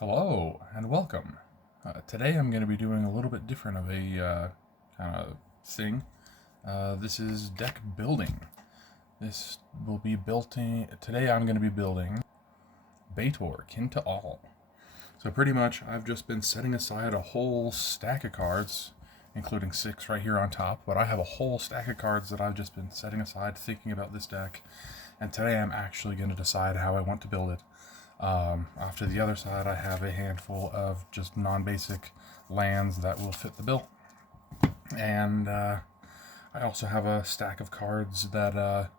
Hello and welcome. Today I'm going to be doing a little bit different of a kind of thing. This is deck building. This will be building. Today I'm going to be building Betor, kin to all. So pretty much I've just been setting aside a whole stack of cards, including 6 right here on top, but I have a whole stack of cards that I've just been setting aside thinking about this deck, and today I'm actually going to decide how I want to build it. Off to the other side, I have a handful of just non-basic lands that will fit the bill. And I also have a stack of cards that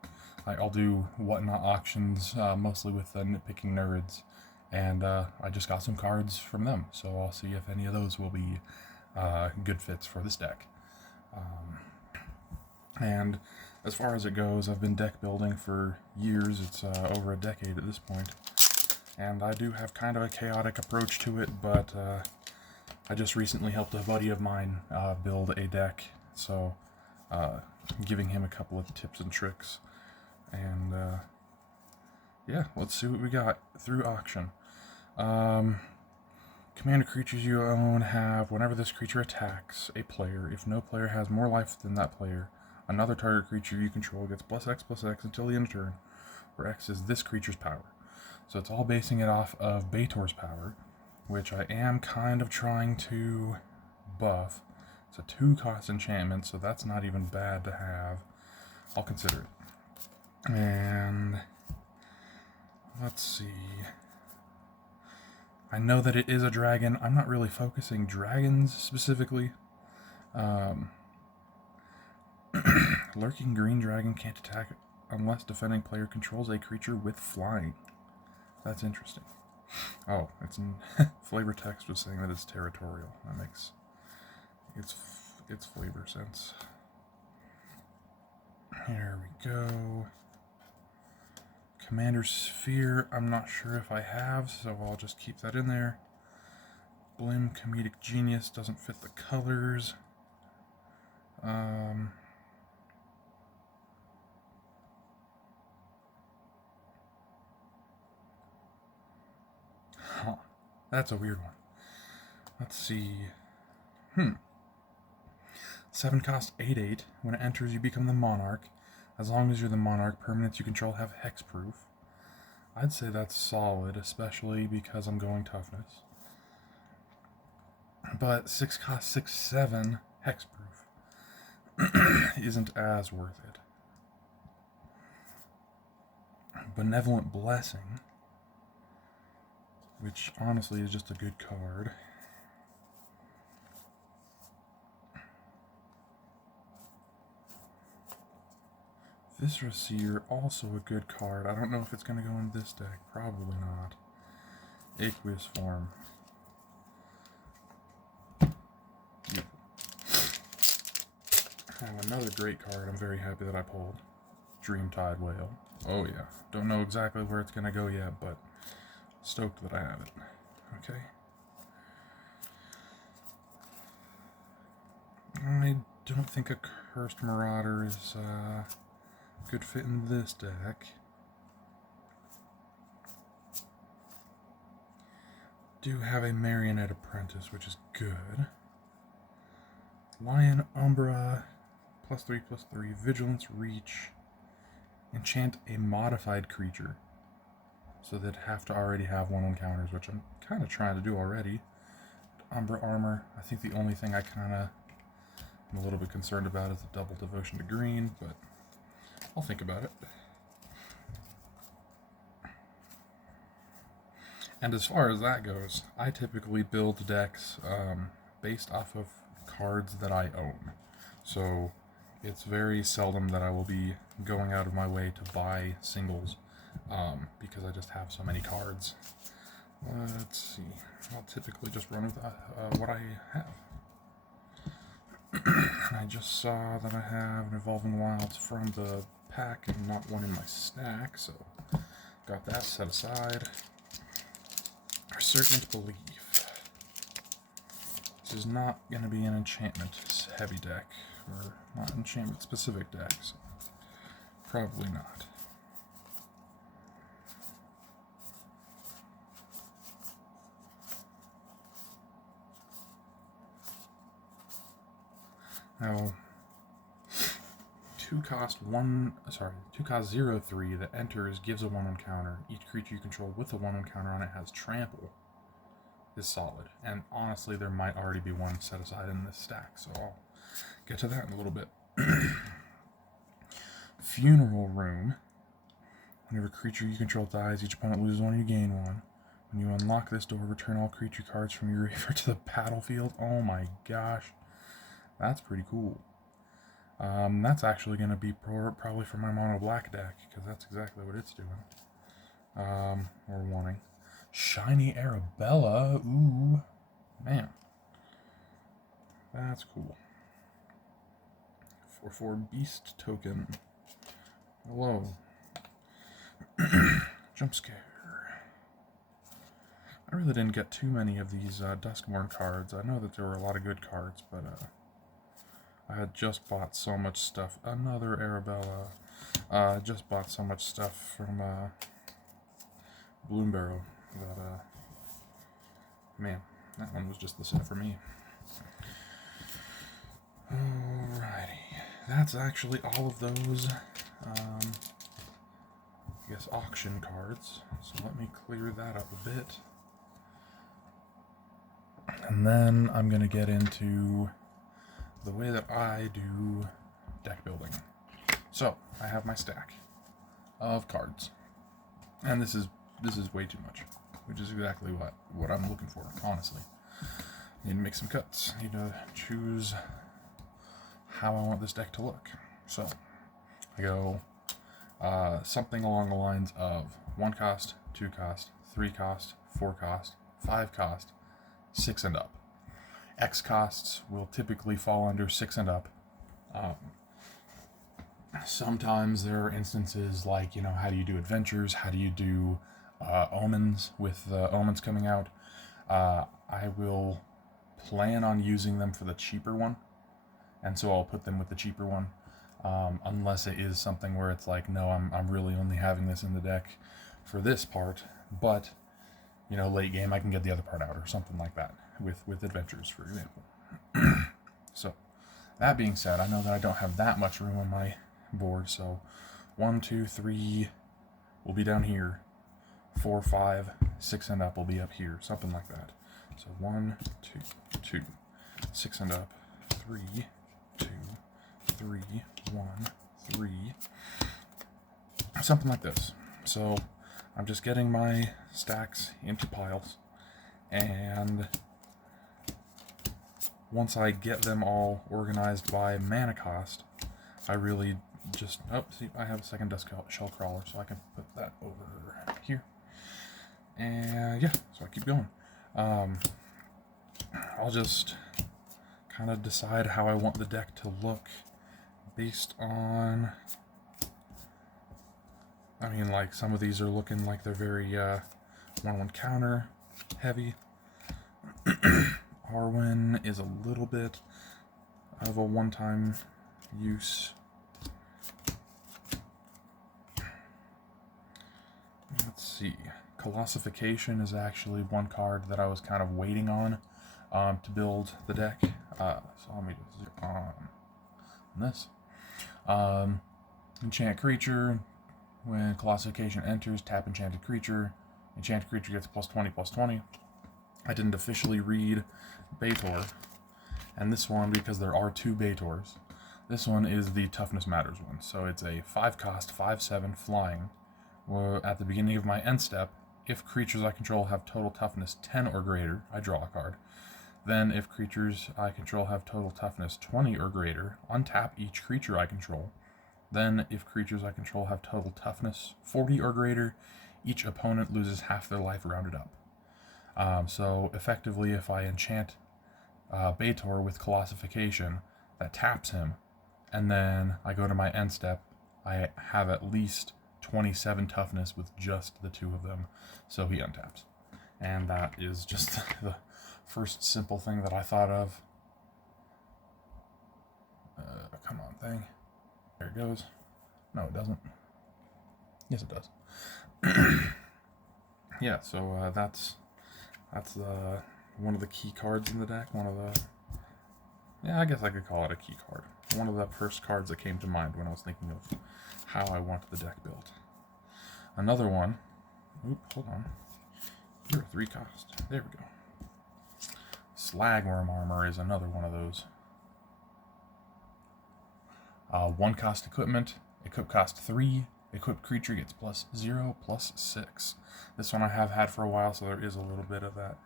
I'll do whatnot auctions, mostly with nitpicking nerds. And I just got some cards from them, so I'll see if any of those will be good fits for this deck. And as far as it goes, I've been deck building for years. It's over a decade at this point. And I do have kind of a chaotic approach to it, but I just recently helped a buddy of mine build a deck, so I'm giving him a couple of tips and tricks. And yeah, let's see what we got through auction. Commander creatures you own have, whenever this creature attacks a player, if no player has more life than that player, another target creature you control gets +X/+X until the end of turn, where X is this creature's power. So it's all basing it off of Betor's power, which I am kind of trying to buff. It's a 2-cost enchantment, so that's not even bad to have. I'll consider it. And let's see. I know that it is a dragon. I'm not really focusing dragons specifically. Lurking green dragon can't attack unless defending player controls a creature with flying. That's interesting. Oh, it's in flavor text was saying that it's territorial. That makes its flavor sense. Here we go. Commander Sphere, I'm not sure if I have, so I'll just keep that in there. Blim Comedic Genius doesn't fit the colors. That's a weird one. Let's see. 7-cost 8/8. When it enters, you become the Monarch. As long as you're the Monarch, permanents you control have hexproof. I'd say that's solid, especially because I'm going toughness. But 6-cost 6/7 hexproof isn't as worth it. Benevolent Blessing, which honestly is just a good card. Viscera Seer, also a good card. I don't know if it's going to go in this deck. Probably not. Aqueous Form. Beautiful. I have another great card I'm very happy that I pulled. Dreamtide Whale. Oh yeah. Don't know exactly where it's going to go yet, but stoked that I have it. Okay. I don't think a Cursed Marauder is good fit in this deck. Do have a Marionette Apprentice, which is good. Lion Umbra, +3/+3, Vigilance Reach. Enchant a modified creature, so they'd have to already have one on counters, which I'm kind of trying to do already. Umbra Armor, I think the only thing I kind of am a little bit concerned about is the double devotion to green, but I'll think about it. And as far as that goes, I typically build decks based off of cards that I own. So it's very seldom that I will be going out of my way to buy singles because I just have so many cards. Let's see. I'll typically just run with what I have. And I just saw that I have an Evolving Wilds from the pack and not one in my stack, so got that set aside. Resurgent Belief. This is not going to be an enchantment heavy deck, or not enchantment specific deck, so probably not. Now, 2 cost 0/3 that enters gives a 1/1 counter. Each creature you control with a 1/1 counter on it has trample. Is solid. And honestly, there might already be one set aside in this stack, so I'll get to that in a little bit. Funeral Room. Whenever a creature you control dies, each opponent loses 1, you gain 1. When you unlock this door, return all creature cards from your graveyard to the battlefield. Oh my gosh. That's pretty cool. That's actually going to be probably for my mono black deck, because that's exactly what it's doing. Or wanting. Shiny Arabella. Ooh. Man. That's cool. 4/4 Beast Token. Hello. Jump Scare. I really didn't get too many of these Duskmourn cards. I know that there were a lot of good cards, but I had just bought so much stuff. Another Arabella. Just bought so much stuff from Bloom Barrow that, man, that one was just the set for me. Alrighty. That's actually all of those, I guess, auction cards. So let me clear that up a bit. And then I'm going to get into the way that I do deck building. So, I have my stack of cards. And this is way too much, which is exactly what I'm looking for, honestly. Need to make some cuts. Need to choose how I want this deck to look. So, I go something along the lines of 1 cost, 2 cost, 3 cost, 4 cost, 5 cost, 6 and up. X costs will typically fall under 6 and up. Sometimes there are instances like, how do you do adventures? How do you do omens with the omens coming out? I will plan on using them for the cheaper one, and so I'll put them with the cheaper one, unless it is something where it's like, no, I'm really only having this in the deck for this part, but late game I can get the other part out or something like that with adventures, for example. So that being said, I know that I don't have that much room on my board, so 1, 2, 3 will be down here, 4, 5, 6 and up will be up here, something like that. So 1, 2, 2, 6 and up, 3, 2, 3, 1, 3, something like this. So I'm just getting my stacks into piles, and once I get them all organized by mana cost, I really just, see, I have a second Dust Shell Crawler, so I can put that over here. And yeah, so I keep going. I'll just kind of decide how I want the deck to look based on, like some of these are looking like they're very 1/1 counter heavy. Arwen is a little bit of a one-time use. Let's see. Colossification is actually one card that I was kind of waiting on to build the deck. So let me just zero on this. Enchant creature. When Colossification enters, tap enchanted creature. Enchanted creature gets +20/+20. I didn't officially read Betor, and this one, because there are 2 Betors, this one is the Toughness Matters one. So it's a 5 cost, 5/7 flying. At the beginning of my end step, if creatures I control have total toughness 10 or greater, I draw a card. Then, if creatures I control have total toughness 20 or greater, untap each creature I control. Then, if creatures I control have total toughness 40 or greater, each opponent loses half their life rounded up. So, effectively, if I enchant Betor with Colossification, that taps him, and then I go to my end step, I have at least 27 toughness with just the 2 of them, so he untaps. And that is just the first simple thing that I thought of. Come on, thing. There it goes. No, it doesn't. Yes, it does. Yeah, so that's one of the key cards in the deck. One of the Yeah, I guess I could call it a key card. One of the first cards that came to mind when I was thinking of how I want the deck built. Another one. Oop, hold on. You're a 3 cost. There we go. Slagworm Armor is another one of those. 1 cost equipment. Equip cost 3. Equipped creature gets +0/+6. This one I have had for a while, so there is a little bit of that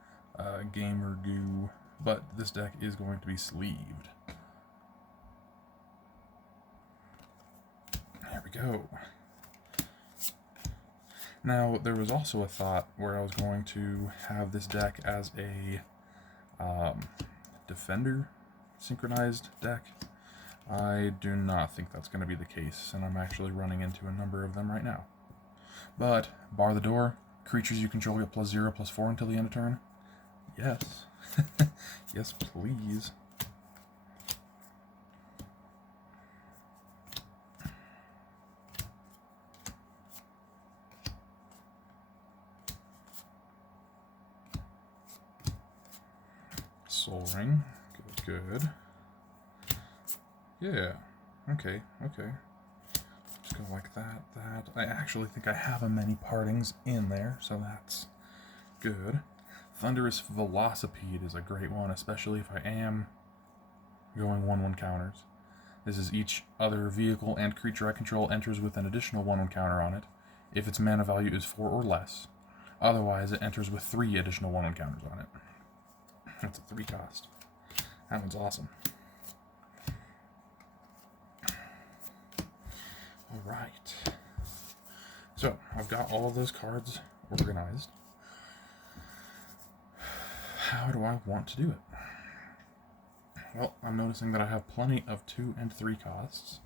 gamer goo. But this deck is going to be sleeved. There we go. Now, there was also a thought where I was going to have this deck as a Defender synchronized deck. I do not think that's going to be the case, and I'm actually running into a number of them right now. But, bar the door, creatures you control get +0/+4 until the end of turn. Yes. Yes, please. Soul Ring. Good. Yeah. Okay. Just go like that. I actually think I have a many partings in there, so that's good. Thunderous Velocipede is a great one, especially if I am going 1/1 counters. This is each other vehicle and creature I control enters with an additional 1/1 counter on it, if its mana value is 4 or less. Otherwise, it enters with 3 additional 1/1 counters on it. That's a 3 cost. That one's awesome. Alright. So, I've got all of those cards organized. How do I want to do it? Well, I'm noticing that I have plenty of 2 and 3 costs.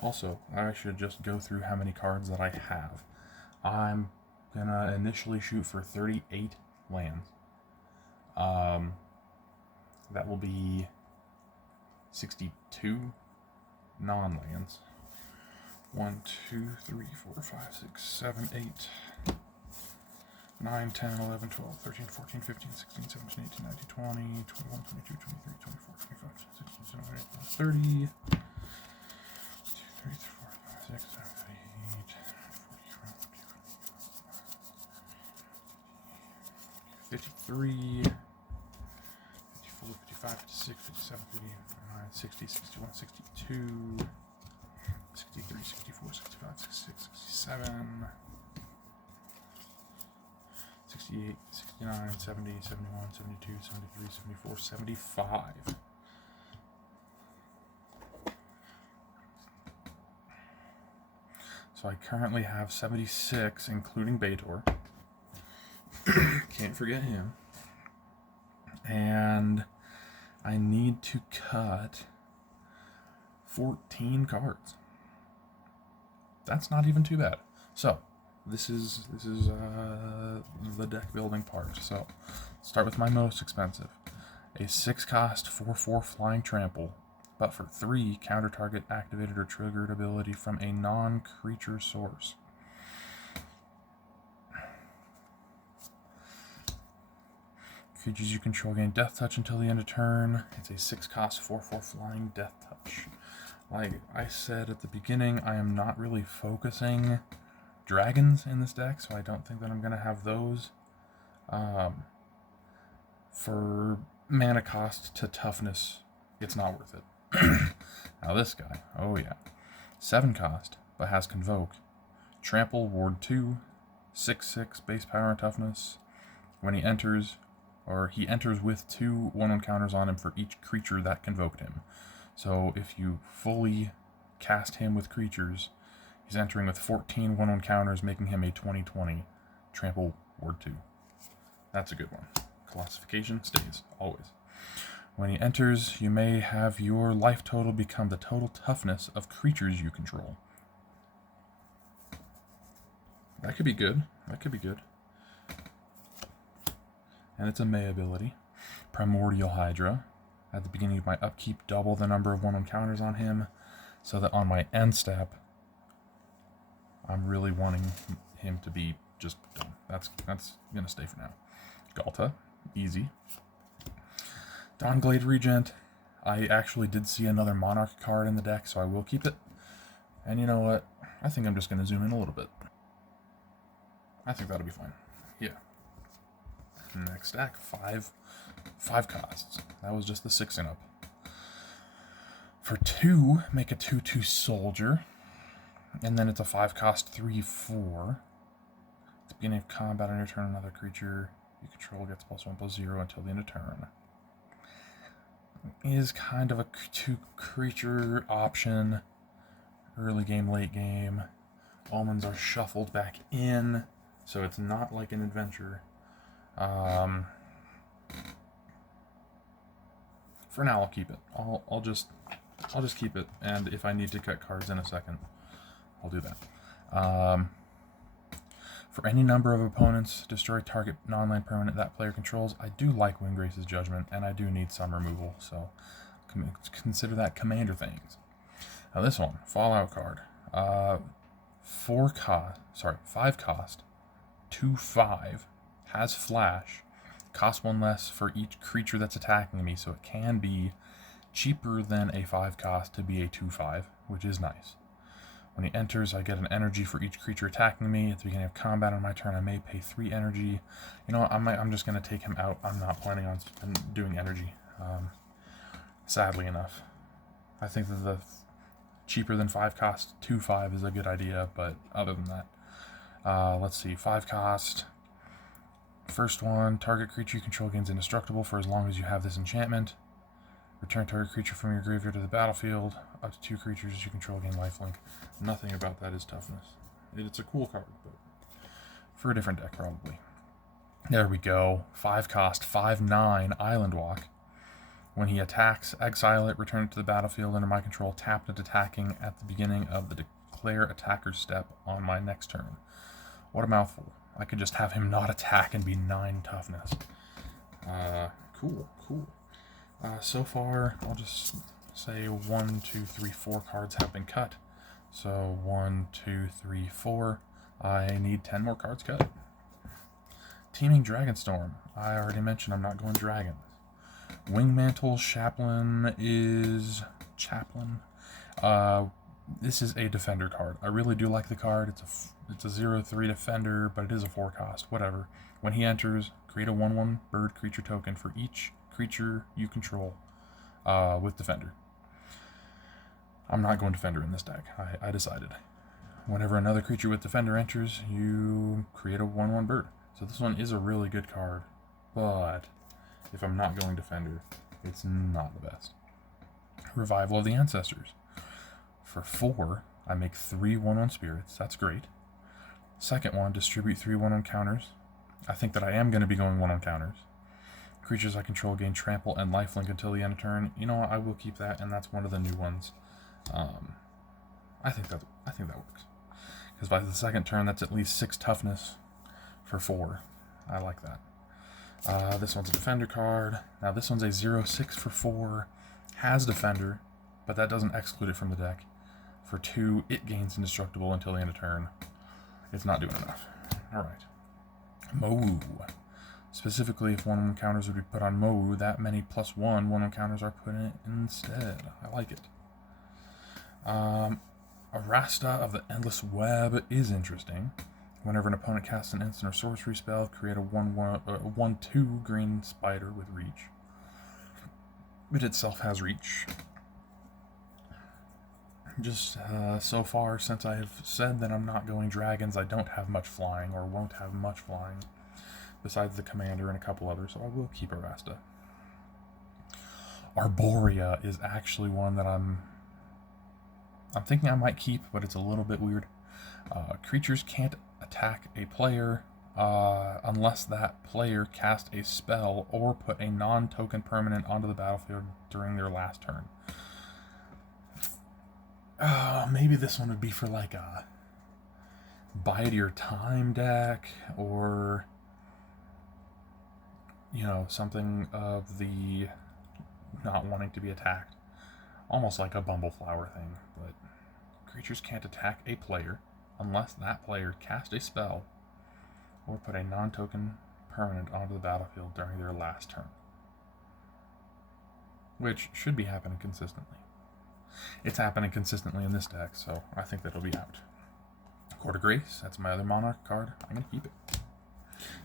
Also, I should just go through how many cards that I have. I'm gonna initially shoot for 38 lands. That will be 62 non-lands. 1, 2, 3, 4, 5, 6, 7, 8, 9, 10, 11, 12, 13, 14, 15, 16, 17, 18, 19, 20, 21, 22, 23, 24, 25, 26, 27, 28, 30, 2, 3, 4, 5, 6, 7, 8, 40, 53, 54, 55, 56, 57, 59, 60, 61, 62, 63, 64, 65, 66, 67, 68, 69, 70, 71, 72, 73, 74, 75. So I currently have 76, including Betor. Can't forget him. And I need to cut 14 cards. That's not even too bad. So, this is the deck building part. So, start with my most expensive. A 6 cost 4/4 flying trample, but for 3 counter target activated or triggered ability from a non-creature source. Creatures you control gain Death Touch until the end of turn. It's a 6 cost 4/4 flying Death Touch. Like I said at the beginning, I am not really focusing dragons in this deck, so I don't think that I'm going to have those. For mana cost to toughness, it's not worth it. Now this guy, oh yeah. 7 cost, but has Convoke. Trample, Ward 2, 6/6 base power and toughness. When he enters with 2 1/1 counters on him for each creature that convoked him. So if you fully cast him with creatures, he's entering with 14 1/1 counters, making him a 20/20 Trample Ward 2. That's a good one. Classification stays, always. When he enters, you may have your life total become the total toughness of creatures you control. That could be good. And it's a May ability. Primordial Hydra. At the beginning of my upkeep, double the number of 1/1 counters on him, so that on my end step, I'm really wanting him to be just done. That's gonna stay for now. Galta, easy. Dawnglade Regent. I actually did see another Monarch card in the deck, so I will keep it. And you know what? I think I'm just going to zoom in a little bit. I think that'll be fine. Yeah. Next deck, five costs. That was just the 6 and up. For 2, make a 2/2 soldier, and then it's a 5 cost 3/4. At the beginning of combat on your turn, another creature you control gets +1/+0 until the end of turn. It is kind of a 2 creature option. Early game, late game. Omens are shuffled back in, so it's not like an adventure. For now, I'll keep it. I'll just keep it, and if I need to cut cards in a second, I'll do that. For any number of opponents, destroy target non-land permanent that player controls. I do like Windgrace's Judgment, and I do need some removal, so consider that commander things. Now this one, Fallout card. 5 cost, 2/5, has flash, costs 1 less for each creature that's attacking me, so it can be cheaper than a 5 cost to be a 2/5, which is nice. When he enters, I get an energy for each creature attacking me. At the beginning of combat on my turn, I may pay 3 energy. You know what, I'm just going to take him out. I'm not planning on doing energy, sadly enough. I think that the cheaper than 5 cost 2/5 is a good idea, but other than that, let's see, 5 cost. First one, target creature you control gains indestructible for as long as you have this enchantment. Return target creature from your graveyard to the battlefield. Up to 2 creatures you control gain lifelink. Nothing about that is toughness. It's a cool card, but for a different deck probably. There we go. 5 cost, 5/9, Island Walk. When he attacks, exile it, return it to the battlefield under my control, tapped and attacking at the beginning of the declare attacker step on my next turn. What a mouthful. I could just have him not attack and be 9 toughness. Cool. So far, I'll just say 1, 2, 3, 4 cards have been cut. So 1, 2, 3, 4. I need 10 more cards cut. Teeming Dragonstorm. I already mentioned I'm not going dragons. Wingmantle Chaplain is Chaplain. This is a defender card. I really do like the card. It's a 0/3 defender, but it is a 4 cost. Whatever. When he enters, create a 1/1 bird creature token for each creature you control with defender. I'm not going defender in this deck. I decided. Whenever another creature with defender enters, you create a 1/1 bird. So this one is a really good card, but if I'm not going defender, it's not the best. Revival of the Ancestors. For 4, I make 3 1/1 spirits. That's great. Second one, distribute 3 1/1 counters. I think that I am going to be going 1/1 counters. Creatures I control gain trample and lifelink until the end of turn. You know what? I will keep that, and that's one of the new ones. I think that works. Because by the second turn, that's at least 6 toughness for 4. I like that. This one's a defender card. Now this one's a 0/6 for 4. Has defender, but that doesn't exclude it from the deck. For 2, it gains indestructible until the end of turn. It's not doing enough. Alright. Mowu. Specifically, if 1/1 counters would be put on Mowu, that many +1 1/1 counters are put in it instead. I like it. Arasta of the Endless Web is interesting. Whenever an opponent casts an instant or sorcery spell, create a 1/2 green spider with reach. It itself has reach. Just so far, since I have said that I'm not going dragons, I don't have much flying, or won't have much flying, besides the commander and a couple others, so I will keep Arasta. Arborea is actually one that I'm thinking I might keep, but it's a little bit weird. Creatures can't attack a player unless that player cast a spell or put a non-token permanent onto the battlefield during their last turn. Maybe this one would be for like a Bide Your Time deck, or something of the not wanting to be attacked. Almost like a Bumbleflower thing, but creatures can't attack a player unless that player cast a spell or put a non-token permanent onto the battlefield during their last turn. which should be happening consistently. It's happening consistently in this deck, so I think that it'll be out. Court of Grace, that's my other Monarch card. I'm going to keep it.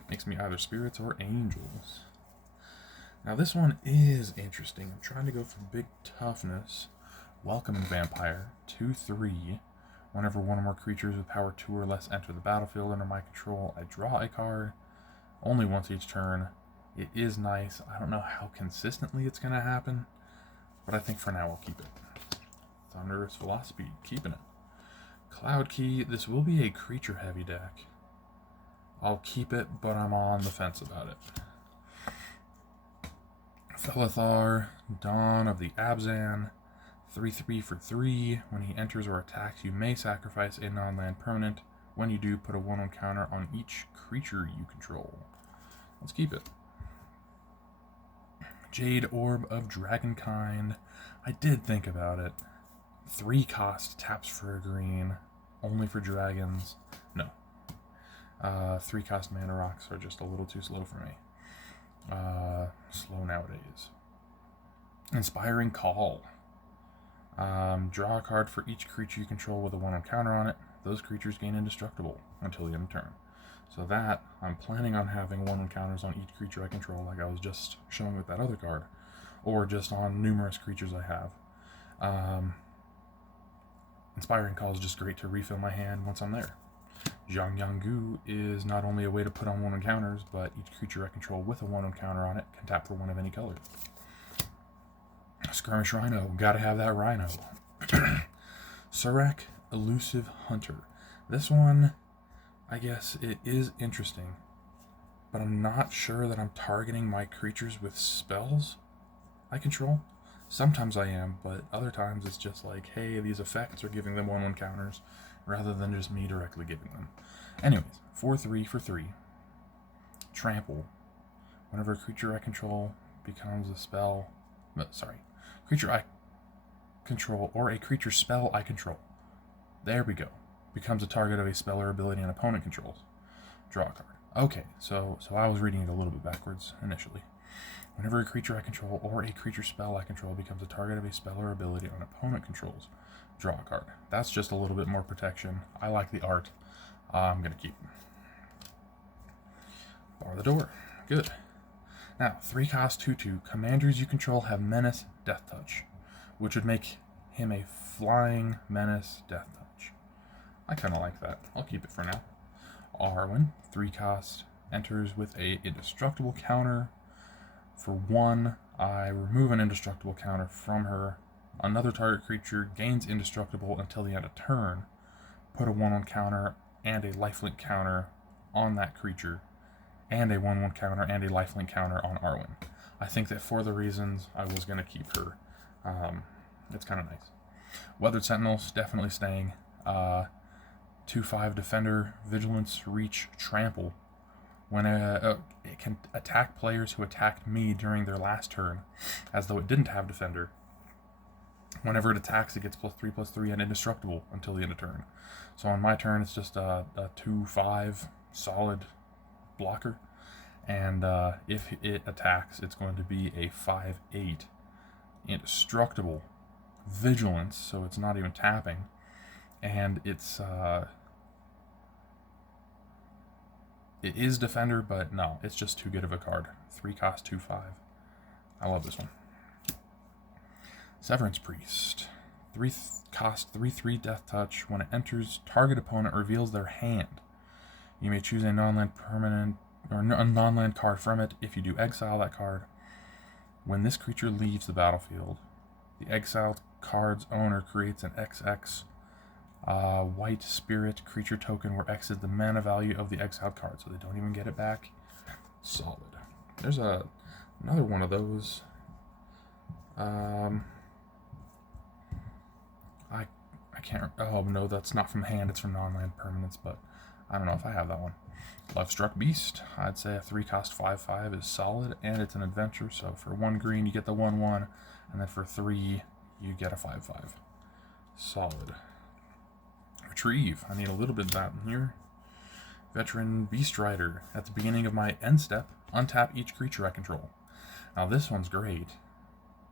Makes me either spirits or angels. Now this one is interesting. I'm trying to go for big toughness. Welcoming Vampire, 2/3. Whenever one or more creatures with power 2 or less enter the battlefield under my control, I draw a card. Only once each turn. It is nice. I don't know how consistently it's going to happen, but I think for now I'll keep it. Thunderous Velocity, keeping it. Cloud Key, this will be a creature-heavy deck. I'll keep it, but I'm on the fence about it. Felithar, Dawn of the Abzan, 3/3 for 3. When he enters or attacks, you may sacrifice a non-land permanent. When you do, put a 1/1 counter on each creature you control. Let's keep it. Jade Orb of Dragonkind. I did think about it. 3 cost, taps for a green, only for dragons. No. 3 cost mana rocks are just a little too slow for me. Slow nowadays. Inspiring Call. Draw a card for each creature you control with a 1/1 counter on it. Those creatures gain indestructible until the end of turn. So that, I'm planning on having 1/1 counters on each creature I control, like I was just showing with that other card, or just on numerous creatures I have. Inspiring Call is just great to refill my hand once I'm there. Zhang is not only a way to put on 1/1 counters, but each creature I control with a 1/1 counter on it can tap for 1 of any color. Skirmish Rhino, gotta have that Rhino. Surek, Elusive Hunter. This one, I guess it is interesting, but I'm not sure that I'm targeting my creatures with spells I control. Sometimes I am, but other times it's just like, hey, these effects are giving them 1/1 counters, rather than just me directly giving them. Anyways, 4/3 for 3. Trample. Whenever a creature I control becomes a spell... creature I control, or a creature spell I control. There we go. Becomes a target of a spell or ability an opponent controls. Draw a card. Okay, so I was reading it a little bit backwards initially. Whenever a creature I control or a creature spell I control becomes a target of a spell or ability an opponent controls, draw a card. That's just a little bit more protection. I like the art. I'm going to keep it. Bar the Door. Good. Now, 3 cost 2/2. Commanders you control have Menace, Death Touch, which would make him a flying Menace, Death Touch. I kind of like that. I'll keep it for now. Arwen, 3 cost, enters with a indestructible counter. For 1, I remove an indestructible counter from her. Another target creature gains indestructible until the end of turn. Put a 1/1 counter and a lifelink counter on that creature, and a 1/1 counter and a lifelink counter on Arwen. I think that for the reasons I was going to keep her, it's kind of nice. Weathered Sentinels, definitely staying. 2/5 Defender, Vigilance, Reach, Trample. When it can attack players who attacked me during their last turn, as though it didn't have Defender. Whenever it attacks, it gets +3/+3 and indestructible until the end of turn. So on my turn, it's just a 2/5 solid blocker. And if it attacks, it's going to be a 5/8 indestructible Vigilance, so it's not even tapping. And it is Defender, but no, it's just too good of a card. 3 cost 2/5. I love this one. Severance Priest. 3 cost 3/3 Death Touch. When it enters, target opponent reveals their hand. You may choose a non-land permanent or a non-land card from it. If you do, exile that card. When this creature leaves the battlefield, the exiled card's owner creates an XX white spirit creature token where X is the mana value of the exiled card, so they don't even get it back. Solid. There's another one of those. I can't. Oh no, that's not from hand. It's from non-land permanents, but I don't know if I have that one. Lovestruck Beast. I'd say a 3 cost 5/5 is solid, and it's an adventure. So for 1 green, you get the 1/1, and then for 3, you get a 5/5. Solid. Retrieve. I need a little bit of that in here. Veteran Beast Rider. At the beginning of my end step, untap each creature I control. Now this one's great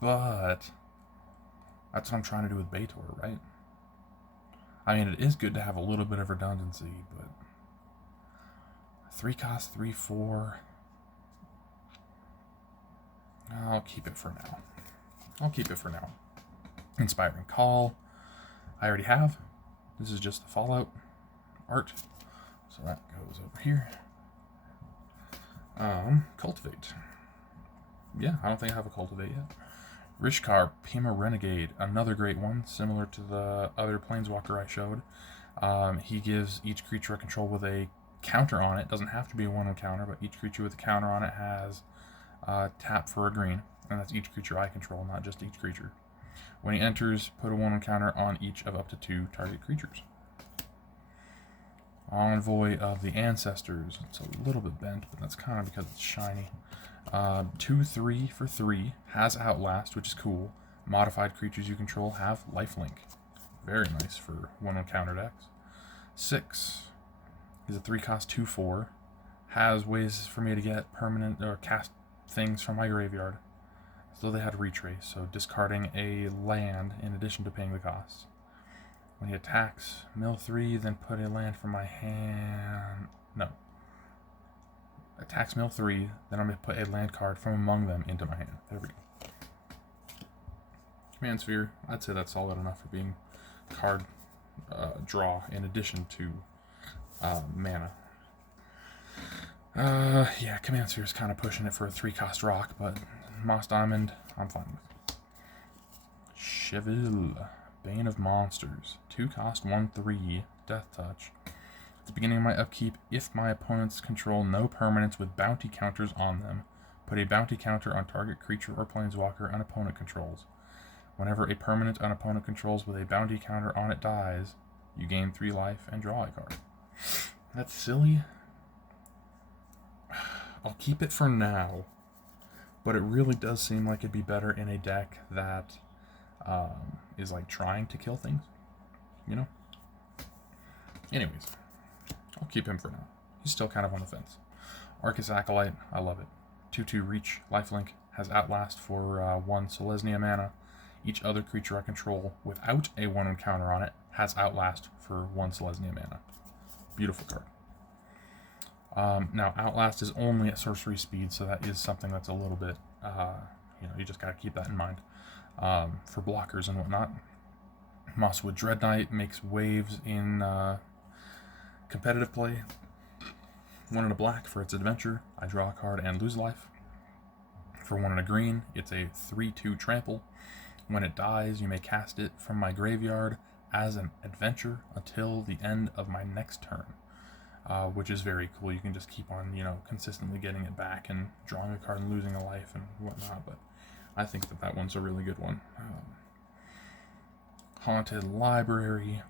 but that's what I'm trying to do with Betor, right? I mean, it is good to have a little bit of redundancy, but 3 cost 3/4. I'll keep it for now. Inspiring Call. I already have. This is just the Fallout art. So that goes over here. Cultivate. Yeah, I don't think I have a Cultivate yet. Rishkar, Pima Renegade, another great one, similar to the other Planeswalker I showed. He gives each creature I control with a counter on it. Doesn't have to be a 1/1 counter, but each creature with a counter on it has tap for a green, and that's each creature I control, not just each creature. When he enters, put a 1/1 counter on each of up to 2 target creatures. Envoy of the Ancestors. It's a little bit bent, but that's kind of because it's shiny. 2/3 for 3. Has Outlast, which is cool. Modified creatures you control have Lifelink. Very nice for 1/1 counter decks. 6 is a 3 cost 2/4. Has ways for me to get permanent or cast things from my graveyard. So they had Retrace, so discarding a land in addition to paying the cost. When he attacks, mill 3, then put a land from my hand. No. Attacks mill 3, then I'm going to put a land card from among them into my hand. There we go. Command Sphere, I'd say that's solid enough for being card draw in addition to mana. Yeah, Command Sphere is kind of pushing it for a 3 cost rock, but Moss Diamond, I'm fine with. Cheville, Bane of Monsters, 2 cost 1/3, Death Touch. At the beginning of my upkeep, if my opponents control no permanents with bounty counters on them, put a bounty counter on target creature or planeswalker an opponent controls. Whenever a permanent an opponent controls with a bounty counter on it dies, you gain 3 life and draw a card. That's silly. I'll keep it for now, but it really does seem like it'd be better in a deck that is like trying to kill things, you know? Anyways, I'll keep him for now. He's still kind of on the fence. Arcus Acolyte, I love it. 2/2 reach, lifelink, has Outlast for 1 Selesnya mana. Each other creature I control without a 1/1 counter on it has Outlast for 1 Selesnya mana. Beautiful card. Now, Outlast is only at sorcery speed, so that is something that's a little bit, you just gotta keep that in mind for blockers and whatnot. Mosswood Dread Knight makes waves in competitive play. 1 and a black for its adventure. I draw a card and lose life. For 1 and a green, it's a 3/2 trample. When it dies, you may cast it from my graveyard as an adventure until the end of my next turn, which is very cool. You can just keep on, consistently getting it back and drawing a card and losing a life and whatnot, but I think that one's a really good one. Haunted Library,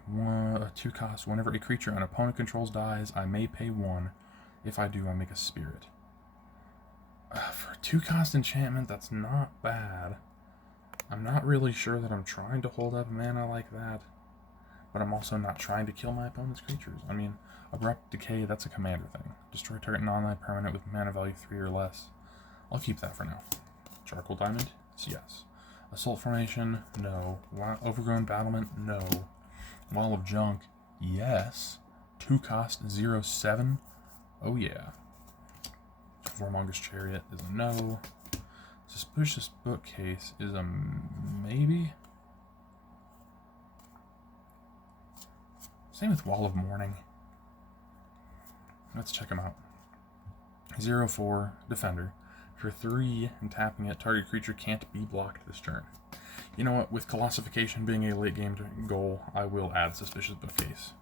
2 cost. Whenever a creature an opponent controls dies, I may pay 1. If I do, I make a spirit. For a 2 cost enchantment, that's not bad. I'm not really sure that I'm trying to hold up mana like that, but I'm also not trying to kill my opponent's creatures. I mean, Abrupt Decay, that's a commander thing. Destroy target non-land permanent with mana value 3 or less. I'll keep that for now. Charcoal Diamond? Yes. Assault Formation? No. Overgrown Battlement? No. Wall of Junk? Yes. 2 cost 0/7? Oh yeah. Warmonger's Chariot is a no. Suspicious Bookcase is a maybe? Same with Wall of Mourning. Let's check them out. 0/4 Defender. For 3 and tapping it, target creature can't be blocked this turn. You know what? With Colossification being a late game goal, I will add Suspicious Bookcase.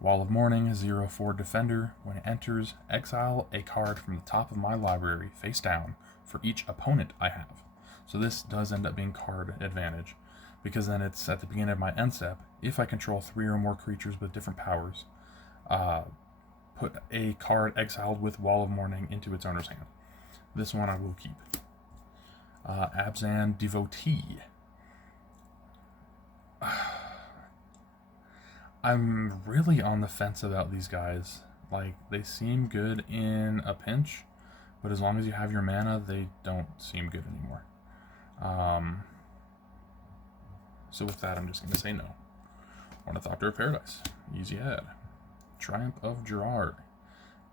Wall of Mourning, 0/4 Defender. When it enters, exile a card from the top of my library face down for each opponent I have. So this does end up being card advantage, because then it's at the beginning of my end step. If I control 3 or more creatures with different powers, put a card exiled with Wall of Mourning into its owner's hand. This one I will keep. Abzan Devotee. I'm really on the fence about these guys. Like, they seem good in a pinch, but as long as you have your mana, they don't seem good anymore. So with that, I'm just going to say no. Ornithopter of Paradise. Easy add. Triumph of Gerard.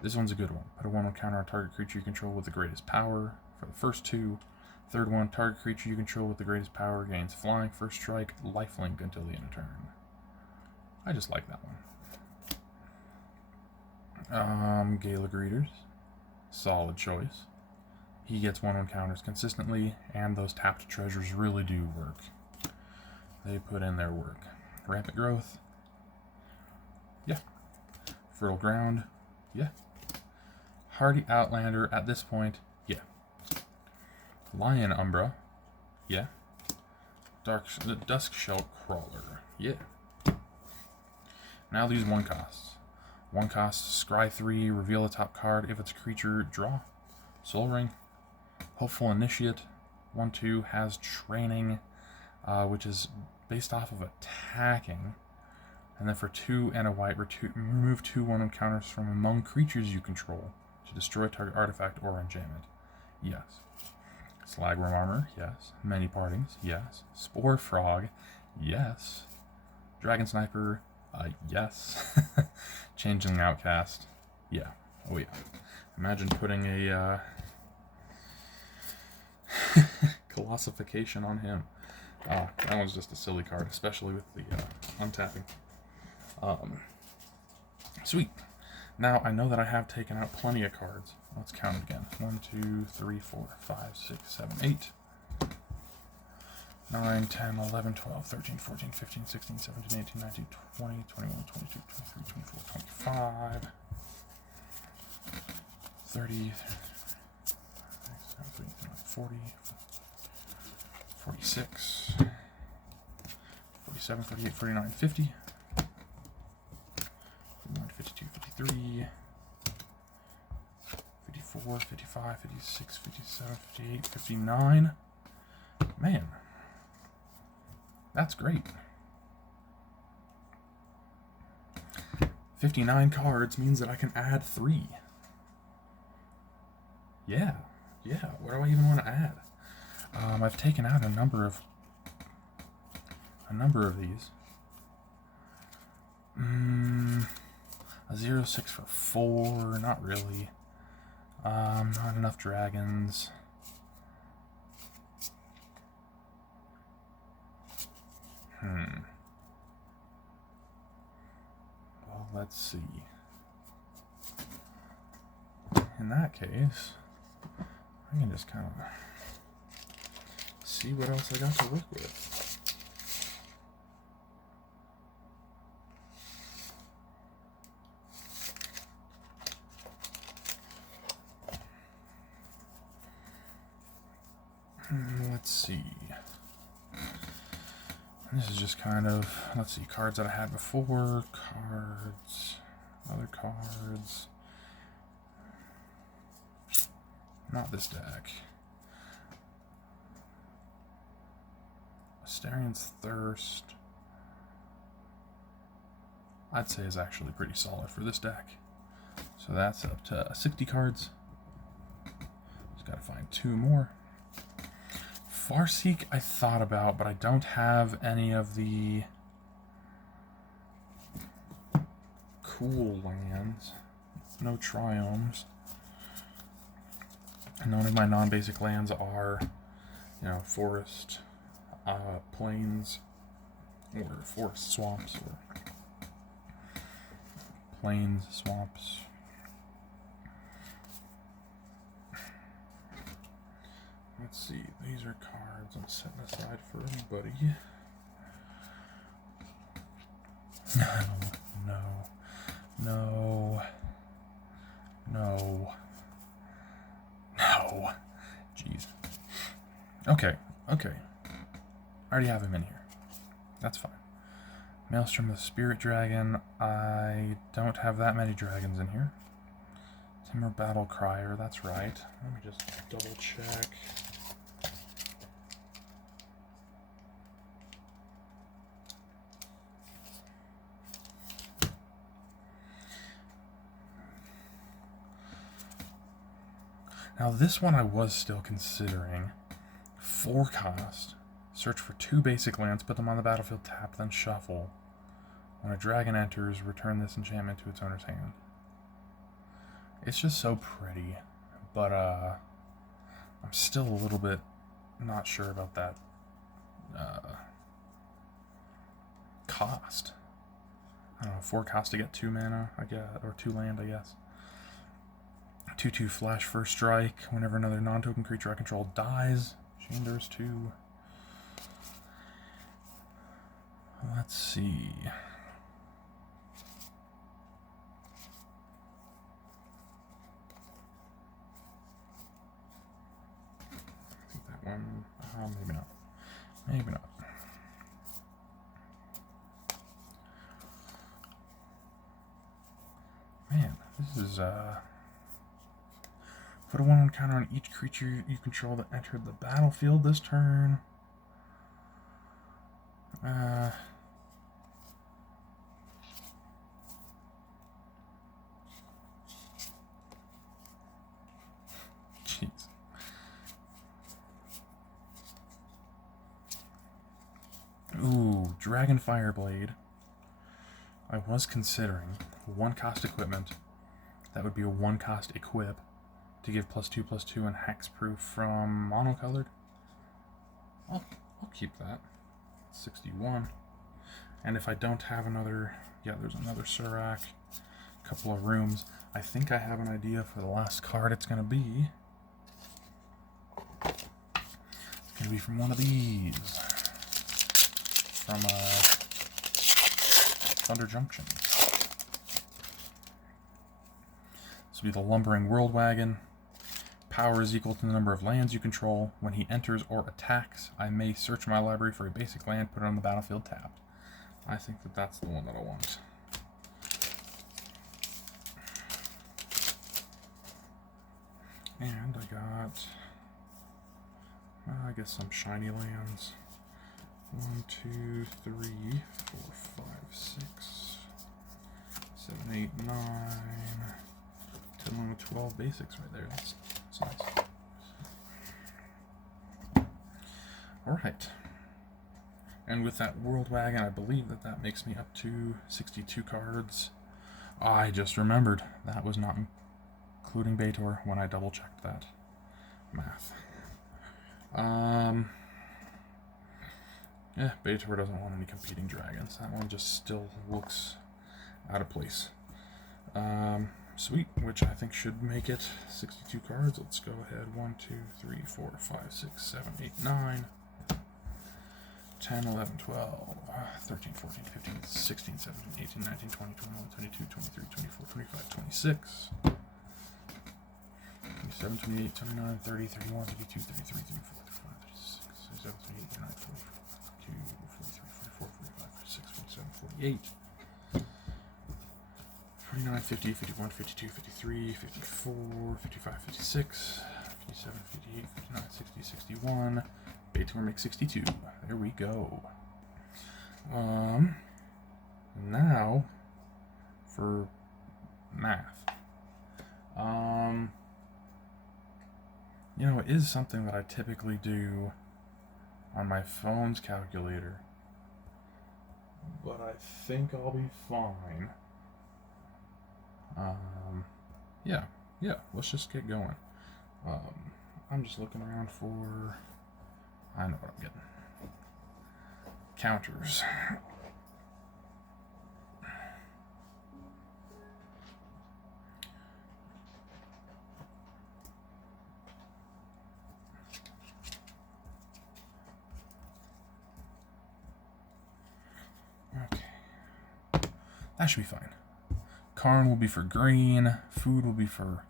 This one's a good one. Put a 1/1 counter on target creature you control with the greatest power for the first 2. Third one, target creature you control with the greatest power gains flying, first strike, lifelink until the end of turn. I just like that one. Gala Greeters. Solid choice. He gets 1/1 counters consistently, and those tapped treasures really do work. They put in their work. Rampant Growth. Yeah. Fertile Ground. Yeah. Hardy Outlander at this point. Yeah. Lion Umbra. Yeah. Dusk Shell Crawler. Yeah. Now these 1 costs. 1 cost, scry 3, reveal the top card. If it's a creature, draw. Soul Ring. Hopeful Initiate. 1/2 has training, which is based off of attacking. And then for 2 and a white, remove 2 1/1 counters from among creatures you control to destroy target artifact or enchantment. Yes. Slagworm Armor, yes. Many Partings, yes. Spore Frog, yes. Dragon Sniper, yes. Changeling Outcast, yeah. Oh yeah. Imagine putting a Colossification on him. That one's just a silly card, especially with the untapping. Sweet. Now I know that I have taken out plenty of cards. Let's count it again. 1, 2, 3, 4, 5, 6, 7, 8, 9, 10, 11, 12, 13, 14, 15, 16, 17, 18, 19, 20, 21, 22, 23, 24, 25, 30, 40, 46, 47, 48, 49, 50, 52, 53, 54, 55, 56, 57, 58, 59. Man, that's great. 59 cards means that I can add 3. Yeah. What do I even want to add? I've taken out a number of these. A 0/6 for 4, not really. Not enough dragons. Well, let's see. In that case, I can just kind of see what else I got to work with. Let's see. This is just kind of, let's see, cards that I had before, cards, other cards. Not this deck. Astarion's Thirst, I'd say is actually pretty solid for this deck. So that's up to 60 cards. Just gotta find 2 more. Farseek I thought about, but I don't have any of the cool lands. No triomes. And none of my non-basic lands are, forest, plains, or forest swamps, or plains, swamps. Let's see, these are cards I'm setting aside for everybody. No. Jeez. Okay. I already have him in here. That's fine. Maelstrom of the Spirit Dragon. I don't have that many dragons in here. Timber Battle Crier, that's right. Let me just double check. Now this one I was still considering. 4 cost. Search for 2 basic lands, put them on the battlefield, tap, then shuffle. When a dragon enters, return this enchantment to its owner's hand. It's just so pretty, but I'm still a little bit not sure about that cost. I don't know, 4 cost to get 2 mana, I guess, or 2 land, I guess. 2/2 flash first strike. Whenever another non-token creature I control dies, Chander's 2. Let's see. I think that one, maybe not. Maybe not. Man, this is put a 1/1 counter on each creature you control that entered the battlefield this turn. Jeez. Ooh, Dragon Fireblade. I was considering 1 cost equipment. That would be a 1 cost equip to give +2/+2 and hexproof from monocolored. I'll keep that. 61. And if I don't have another, yeah, there's another Surak, a couple of rooms. I think I have an idea for the last card it's going to be. It's going to be from one of these. From Thunder Junction. This will be the Lumbering World Wagon. Power is equal to the number of lands you control. When he enters or attacks, I may search my library for a basic land, put it on the battlefield tapped. I think that that's the one that I want. And I got, I guess, some shiny lands. 1, 2, 3, 4, 5, 6, 7, 8, 9, 10, 11, 12 basics right there. That's nice. Alright. And with that World Wagon, I believe that makes me up to 62 cards. I just remembered that was not including Betor when I double checked that math. Yeah, Betor doesn't want any competing dragons. That one just still looks out of place. Sweet, which I think should make it 62 cards. Let's go ahead. 1, 2, 3, 4, 5, 6, 7, 8, 9, 10, 11, 12, 13, 14, 15, 16, 17, 18, 19, 20, 21, 22, 23, 24, 25, 26, 27, 28, 29, 30, 31, 32, 33, 34, 35, 36, 37, 38, 39, 40, 42, 43, 44, 45, 46, 47, 48. 49, 50, 51, 52, 53, 54, 55, 56, 57, 58, 59, 60, 61. Betor makes 62. There we go. Now for math. You know, it is something that I typically do on my phone's calculator, but I think I'll be fine. Yeah, let's just get going. I'm just looking around for, I know what I'm getting. Counters. Okay. That should be fine. Karn will be for green, food will be for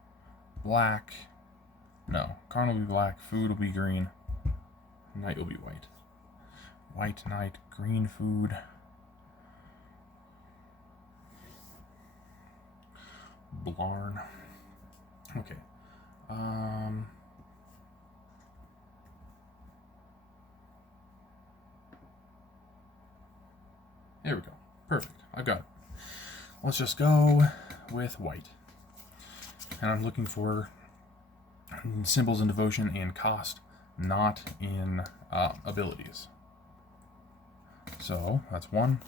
black. No, Karn will be black, food will be green, night will be white. White night, green food. Blarn. Okay. There we go. Perfect. I've got it. Let's just go with white. And I'm looking for symbols and devotion and cost. not in abilities. So that's 1,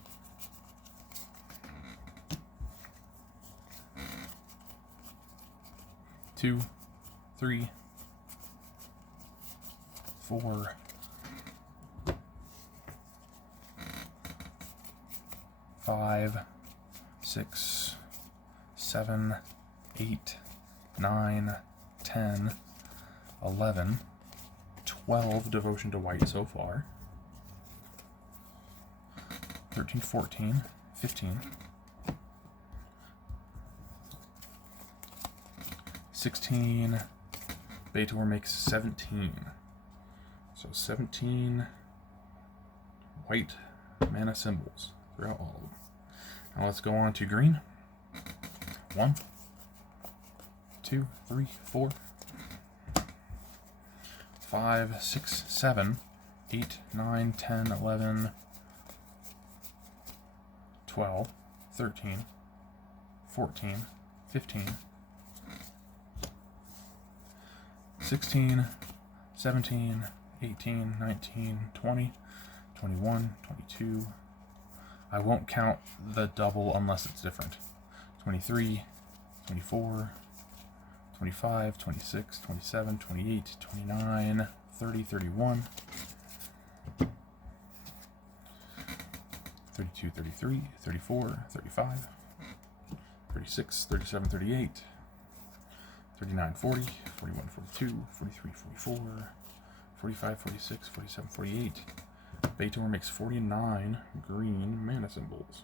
2, 3, 4, 5, 6, 7, 8, 9, 10, 11, 12 devotion to white so far, 13, 14, 15, 16, Betor makes 17. So 17 white mana symbols throughout all of them. Now let's go on to green. 1, 2, 3, 4, 5, 6, 7, 8, 9, 10, 11, 12, 13, 14, 15, 16, 17, 18, 19, 20, 21, 22. I won't count the double unless it's different. 23, 24, 25, 26, 27, 28, 29, 30, 31, 32, 33, 34, 35, 36, 37, 38, 39, 40, 41, 42, 43, 44, 45, 46, 47, 48. Betor makes 49 green mana symbols.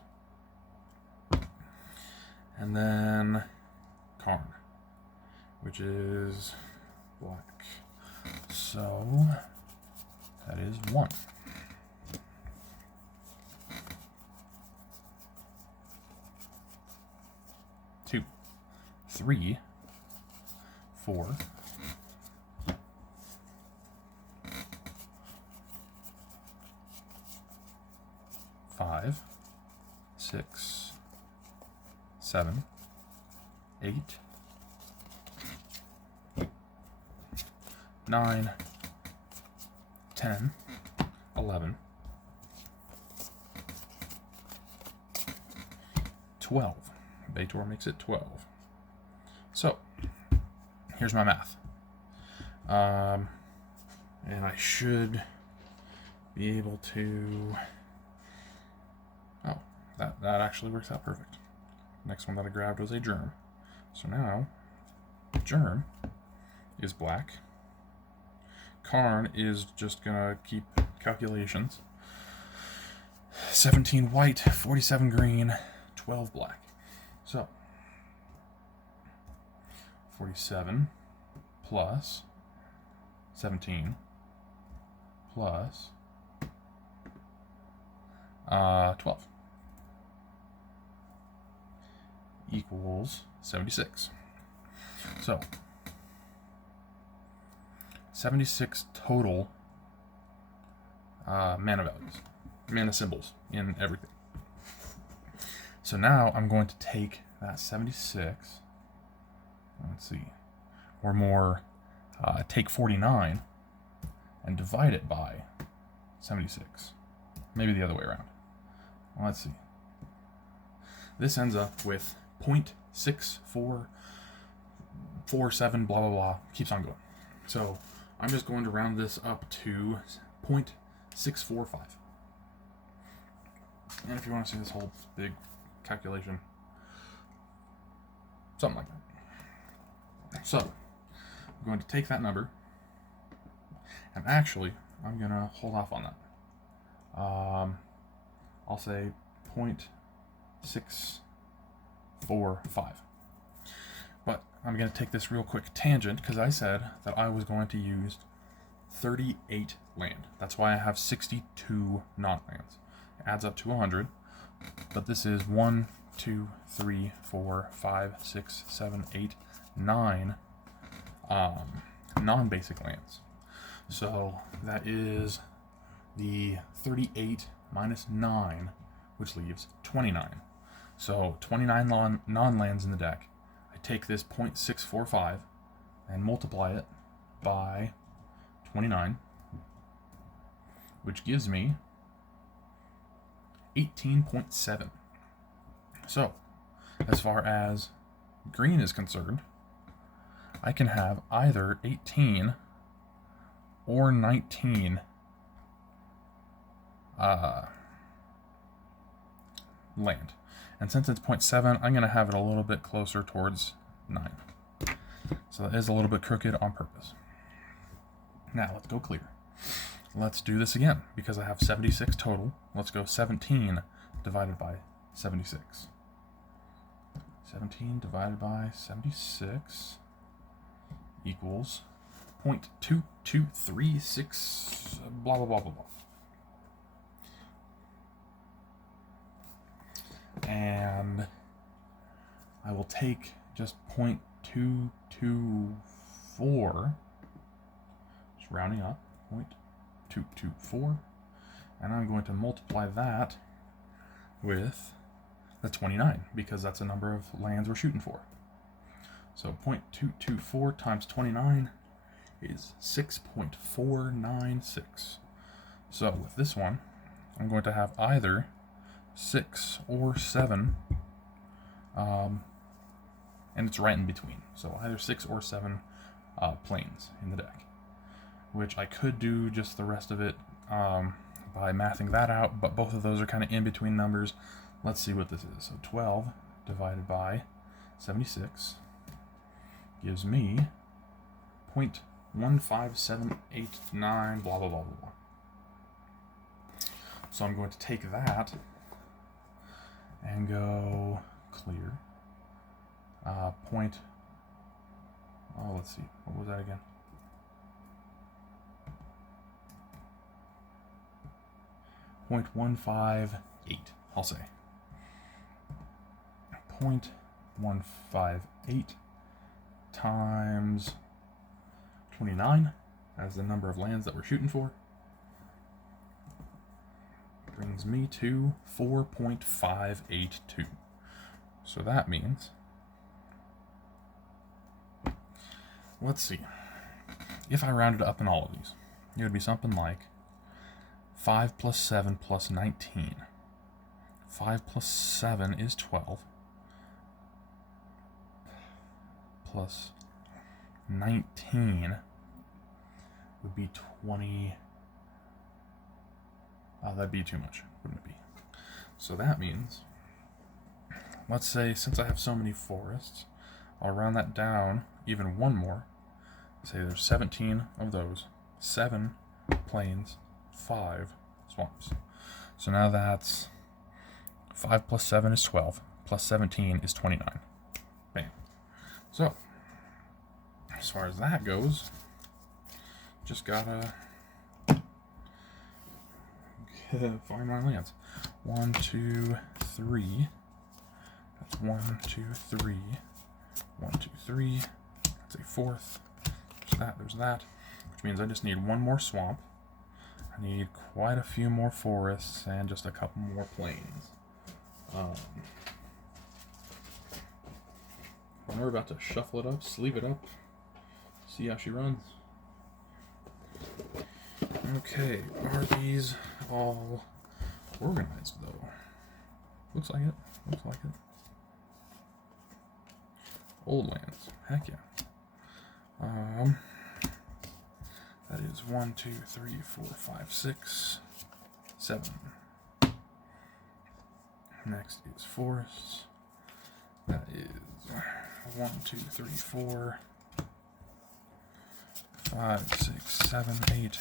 And then Karn, which is black. So that is 1. 2, 3, 4, 5, 6, 7, 8, 9, 10, 11, 12. Betor makes it 12. So, here's my math. And I should be able to... Oh, that actually works out perfect. Next one that I grabbed was a germ. So now, germ is black. Karn is just gonna keep calculations. 17 white, 47 green, 12 black. So, 47 plus 17 plus 12 equals 76. So 76 total mana values, mana symbols in everything. So now I'm going to take that 76, let's see, or more, take 49 and divide it by 76. Maybe the other way around. Let's see. This ends up with 0.6447, blah, blah, blah, keeps on going. So I'm just going to round this up to 0.645. And if you want to see this whole big calculation, something like that. So I'm going to take that number, and actually I'm going to hold off on that. I'll say 0.645. But I'm going to take this real quick tangent because I said that I was going to use 38 land. That's why I have 62 non-lands. It adds up to 100. But this is 1, 2, 3, 4, 5, 6, 7, 8, 9 non-basic lands. So that is the 38 minus 9, which leaves 29. So 29 non-lands in the deck. I take this 0.645 and multiply it by 29, which gives me 18.7. So, as far as green is concerned, I can have either 18 or 19 land. And since it's 0.7, I'm going to have it a little bit closer towards 9. So that is a little bit crooked on purpose. Now, let's go clear. Let's do this again, because I have 76 total. Let's go 17 divided by 76. 17 divided by 76 equals 0.2236, blah, blah, blah, blah, blah. And I will take just 0.224, just rounding up, 0.224, and I'm going to multiply that with the 29, because that's the number of lands we're shooting for. So 0.224 times 29 is 6.496. So with this one, I'm going to have either 6 or 7, and it's right in between. So either 6 or 7 planes in the deck, which I could do just the rest of it by mathing that out, but both of those are kind of in between numbers. Let's see what this is. So 12 divided by 76 gives me 0.15789, blah, blah, blah, blah, blah. So I'm going to take that and go clear. Let's see, what was that again? .158, I'll say. 0.158 times 29 as the number of lands that we're shooting for brings me to 4.582. So that means, let's see, if I rounded up in all of these, it would be something like 5 plus 7 plus 19. 5 plus 7 is 12. Plus 19 would be 20. That'd be too much, wouldn't it be? So that means, let's say, since I have so many forests, I'll round that down even one more. Say there's 17 of those, 7 plains, 5 swamps. So now that's 5 plus 7 is 12, plus 17 is 29. Bam. So, as far as that goes, just gotta find my lands. 1, 2, 3. That's 1, 2, 3. 1, 2, 3. That's a fourth. There's that. Which means I just need one more swamp. I need quite a few more forests and just a couple more plains. When we're about to shuffle it up, sleeve it up, see how she runs. Okay, are these all organized though? Looks like it. Looks like it. Old lands. Heck yeah. That is 1, 2, 3, 4, 5, 6, 7. Next is forests. That is 1, 2, 3, 4, 5, 6, 7, 8,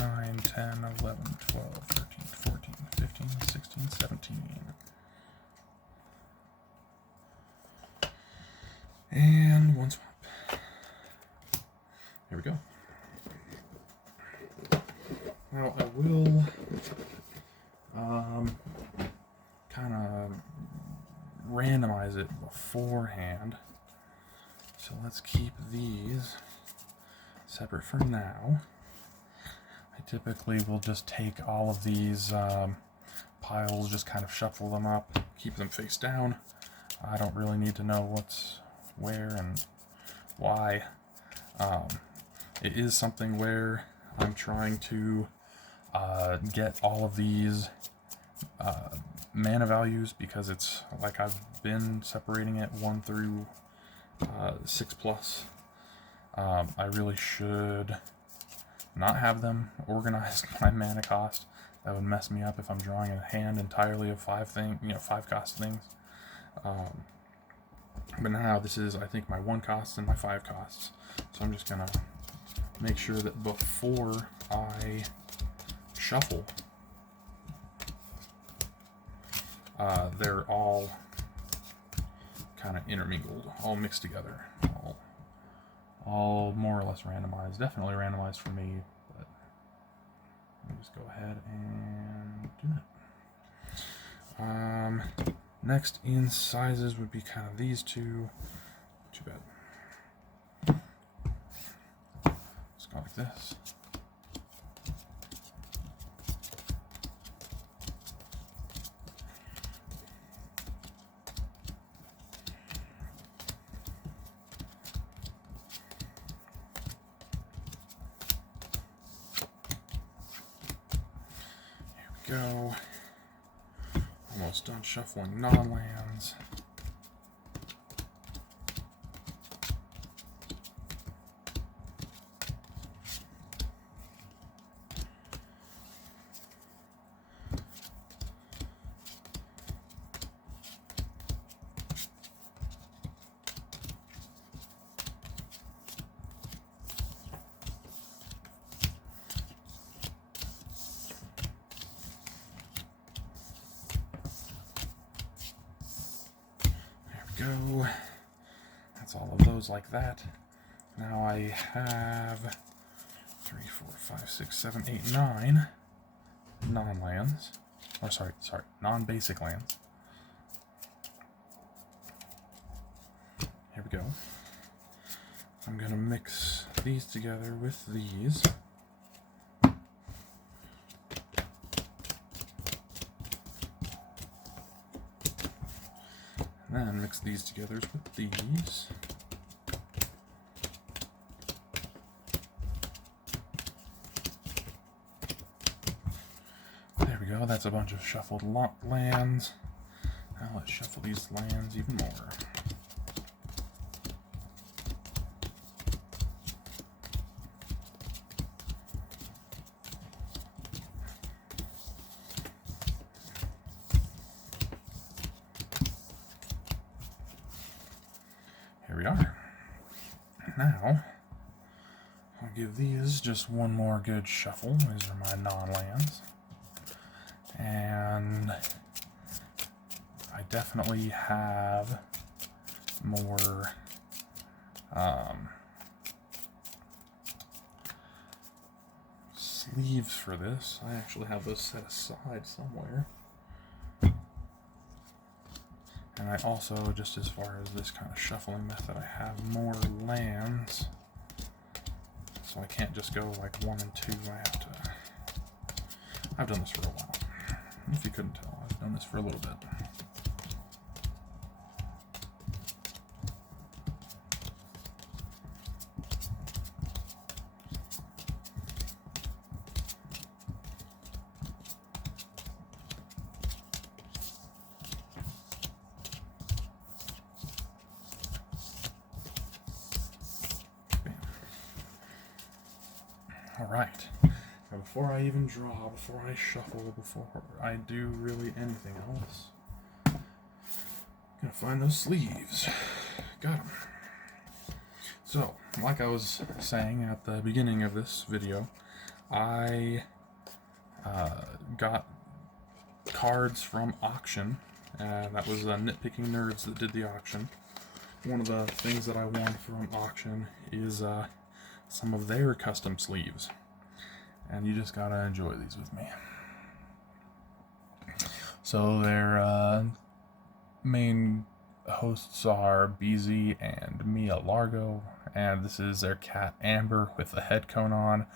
9, 10, 11, 12, 13, 14, 15, 16, 17. And one swamp. Here we go. Now I will kind of randomize it beforehand. So let's keep these separate for now. I typically will just take all of these piles, just kind of shuffle them up, keep them face down. I don't really need to know what's where and why. it is something where I'm trying to get all of these mana values, because it's like I've been separating it 1 through 6 plus. I really should not have them organized by mana cost. That would mess me up if I'm drawing a hand entirely of 5 cost things. But now this is, I think, my 1 costs and my 5 costs. So I'm just gonna make sure that before I shuffle, they're all kind of intermingled, all mixed together, all more or less randomized. Definitely randomized for me, but let me just go ahead and do that. Next in sizes would be kind of these two. Too bad. Let's go like this. Go. Almost done shuffling non-lands. Go. That's all of those like that. Now I have 3, 4, 5, 6, 7, 8, 9 non-lands. Or sorry, non-basic lands. Here we go. I'm gonna mix these together with these. Then mix these together with these. There we go, that's a bunch of shuffled lands. Now let's shuffle these lands even more. Here we are. Now, I'll give these just one more good shuffle. These are my non-lands. And I definitely have more sleeves for this. I actually have those set aside somewhere. And I also, just as far as this kind of shuffling method, I have more lands. So I can't just go like 1 and 2. I have to... I've done this for a while. If you couldn't tell, I've done this for a little bit. Alright, now before I even draw, before I shuffle, before I do really anything else, I'm gonna find those sleeves. Got them. So, like I was saying at the beginning of this video, I got cards from auction, and that was Nitpicking Nerds that did the auction. One of the things that I won from auction is some of their custom sleeves, and you just gotta enjoy these with me. So their main hosts are BZ and Mia Largo, and this is their cat Amber with the head cone on.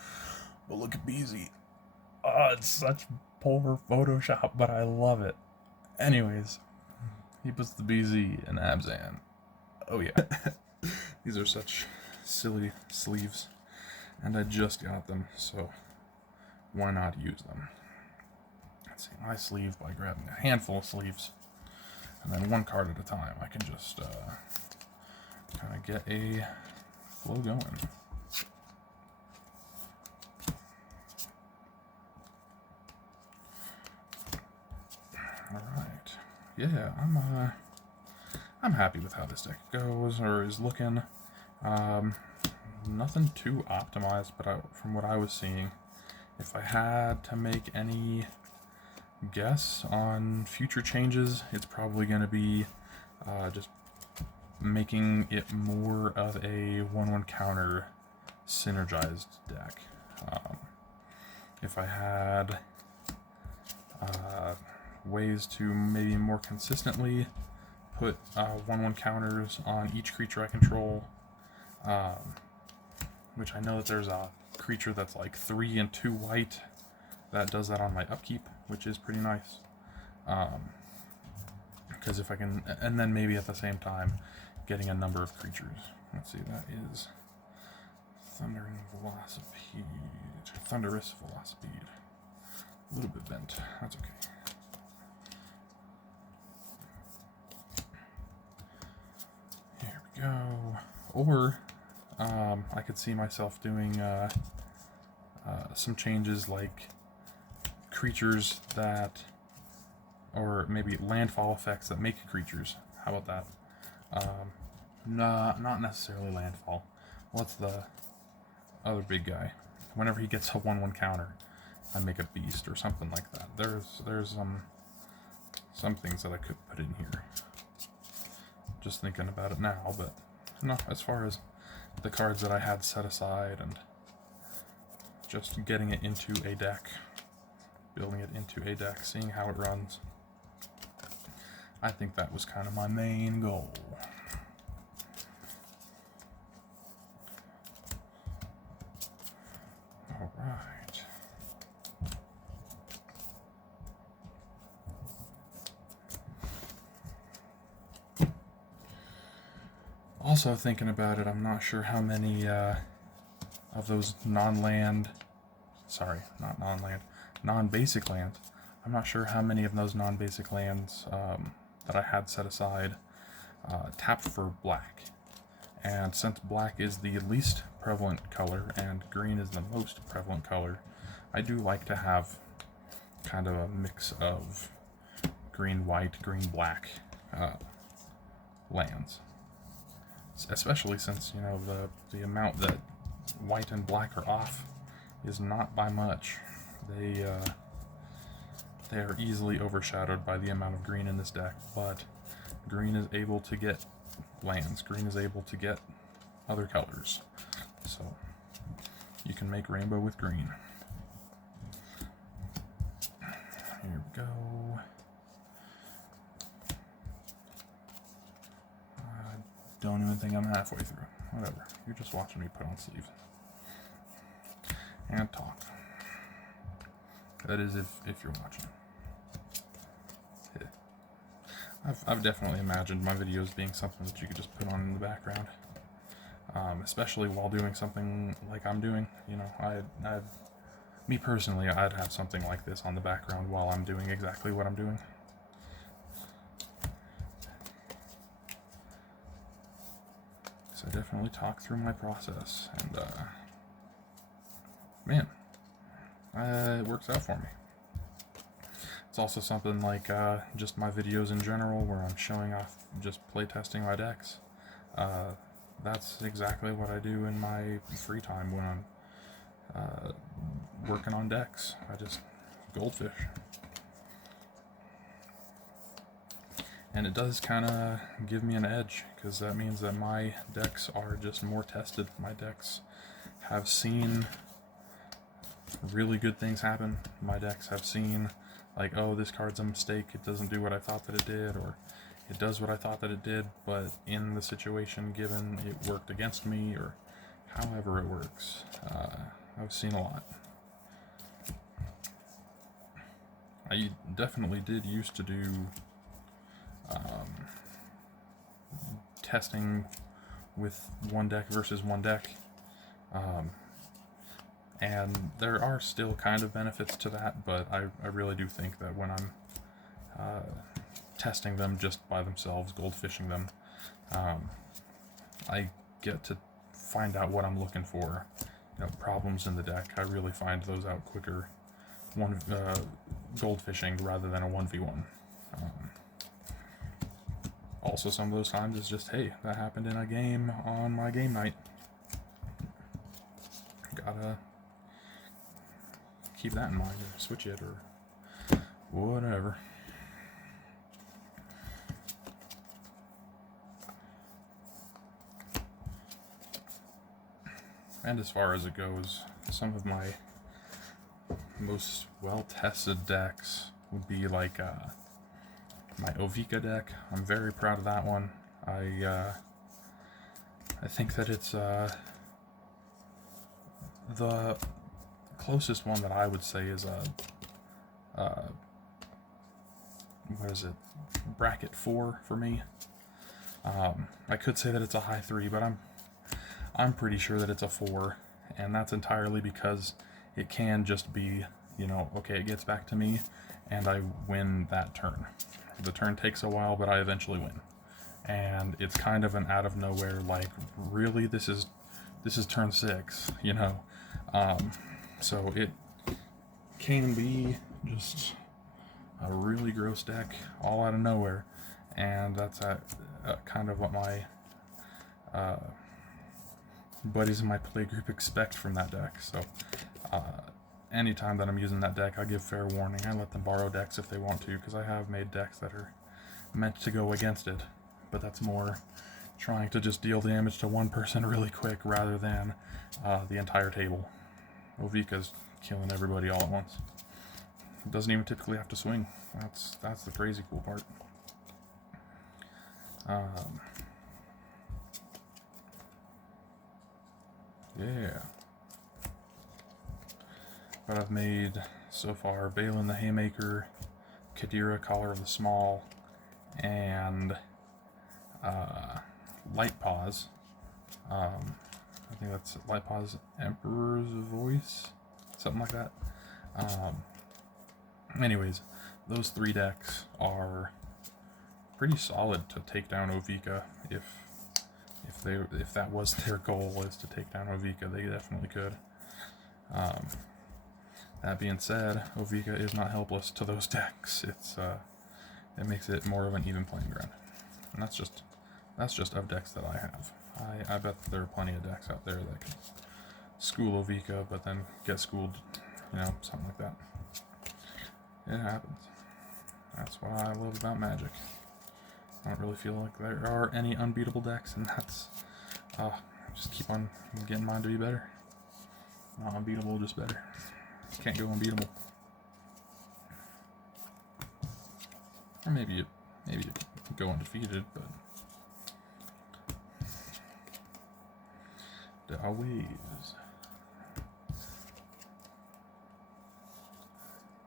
But look at BZ. Oh, it's such poor Photoshop, but I love it. Anyways, he puts the BZ in Abzan. Oh yeah. These are such silly sleeves. and I just got them, so why not use them? Let's see, my sleeve by grabbing a handful of sleeves, and then one card at a time. I can just kind of get a flow going. All right, yeah, I'm happy with how this deck goes or is looking. Nothing too optimized, but from what I was seeing, if I had to make any guess on future changes, it's probably going to be just making it more of a 1/1 counter synergized deck. If I had ways to maybe more consistently put 1/1 counters on each creature I control, which I know that there's a creature that's like 3 and 2 white that does that on my upkeep, which is pretty nice. Because if I can, and then maybe at the same time getting a number of creatures. Let's see, that is Thundering Velocipede, Thunderous Velocipede. A little bit bent, that's okay. Here we go. Or I could see myself doing some changes like creatures that, or maybe landfall effects that make creatures. How about that? Not necessarily landfall. What's the other big guy? Whenever he gets a 1/1 counter, I make a beast or something like that. There's some things that I could put in here. Just thinking about it now, but no, as far as the cards that I had set aside and just getting it into a deck, building it into a deck, seeing how it runs, I think that was kind of my main goal. All right. Also thinking about it, I'm not sure how many of those non-basic lands. I'm not sure how many of those non-basic lands that I had set aside tap for black. And since black is the least prevalent color and green is the most prevalent color, I do like to have kind of a mix of green-white, green-black lands. Especially since, you know, the amount that white and black are off is not by much. They are easily overshadowed by the amount of green in this deck, but green is able to get lands. Green is able to get other colors. So you can make rainbow with green. Here we go. Don't even think I'm halfway through. Whatever. You're just watching me put on sleeves. And talk. That is if you're watching. I've definitely imagined my videos being something that you could just put on in the background. Especially while doing something like I'm doing. You know, me personally, I'd have something like this on the background while I'm doing exactly what I'm doing. So I definitely talk through my process, and man, it works out for me. It's also something like just my videos in general, where I'm showing off just playtesting my decks. That's exactly what I do in my free time when I'm working on decks. I just goldfish. And it does kind of give me an edge, because that means that my decks are just more tested. My decks have seen really good things happen. My decks have seen, like, oh, this card's a mistake, it doesn't do what I thought that it did, or it does what I thought that it did, but in the situation given, it worked against me, or however it works. I've seen a lot. I definitely did used to do testing with one deck versus one deck, And there are still kind of benefits to that, but I really do think that when I'm testing them just by themselves, goldfishing them, I get to find out what I'm looking for. Problems in the deck. I really find those out quicker goldfishing rather than a 1v1. Also, some of those times it's just, hey, that happened in a game on my game night. Gotta keep that in mind, or switch it, or whatever. And as far as it goes, some of my most well-tested decks would be like my Ovika deck. I'm very proud of that one. I think that it's the closest one that I would say is what is it? Bracket 4 for me. I could say that it's a high 3, but I'm pretty sure that it's a 4, and that's entirely because it can just be, okay, it gets back to me, and I win that turn. The turn takes a while, but I eventually win. And it's kind of an out of nowhere, like, really, this is turn 6, so it can be just a really gross deck all out of nowhere, and that's kind of what my buddies in my play group expect from that deck. So anytime that I'm using that deck, I give fair warning. I let them borrow decks if they want to, because I have made decks that are meant to go against it, but that's more trying to just deal damage to one person really quick rather than the entire table. Ovika's killing everybody all at once. It doesn't even typically have to swing. That's the crazy cool part. Yeah. But I've made so far Balin the Haymaker, Kadira Collar of the Small, and Light Paws. I think that's Light Paws Emperor's Voice, something like that. Anyways, those 3 decks are pretty solid to take down Ovika. If that was their goal, is to take down Ovika, they definitely could. That being said, Ovika is not helpless to those decks. It makes it more of an even playing ground, and that's just of decks that I have. I bet there are plenty of decks out there that can school Ovika, but then get schooled, something like that. It happens. That's what I love about Magic. I don't really feel like there are any unbeatable decks, and that's just keep on getting mine to be better. Not unbeatable, just better. Can't go unbeatable. Or maybe you go undefeated, but there are ways.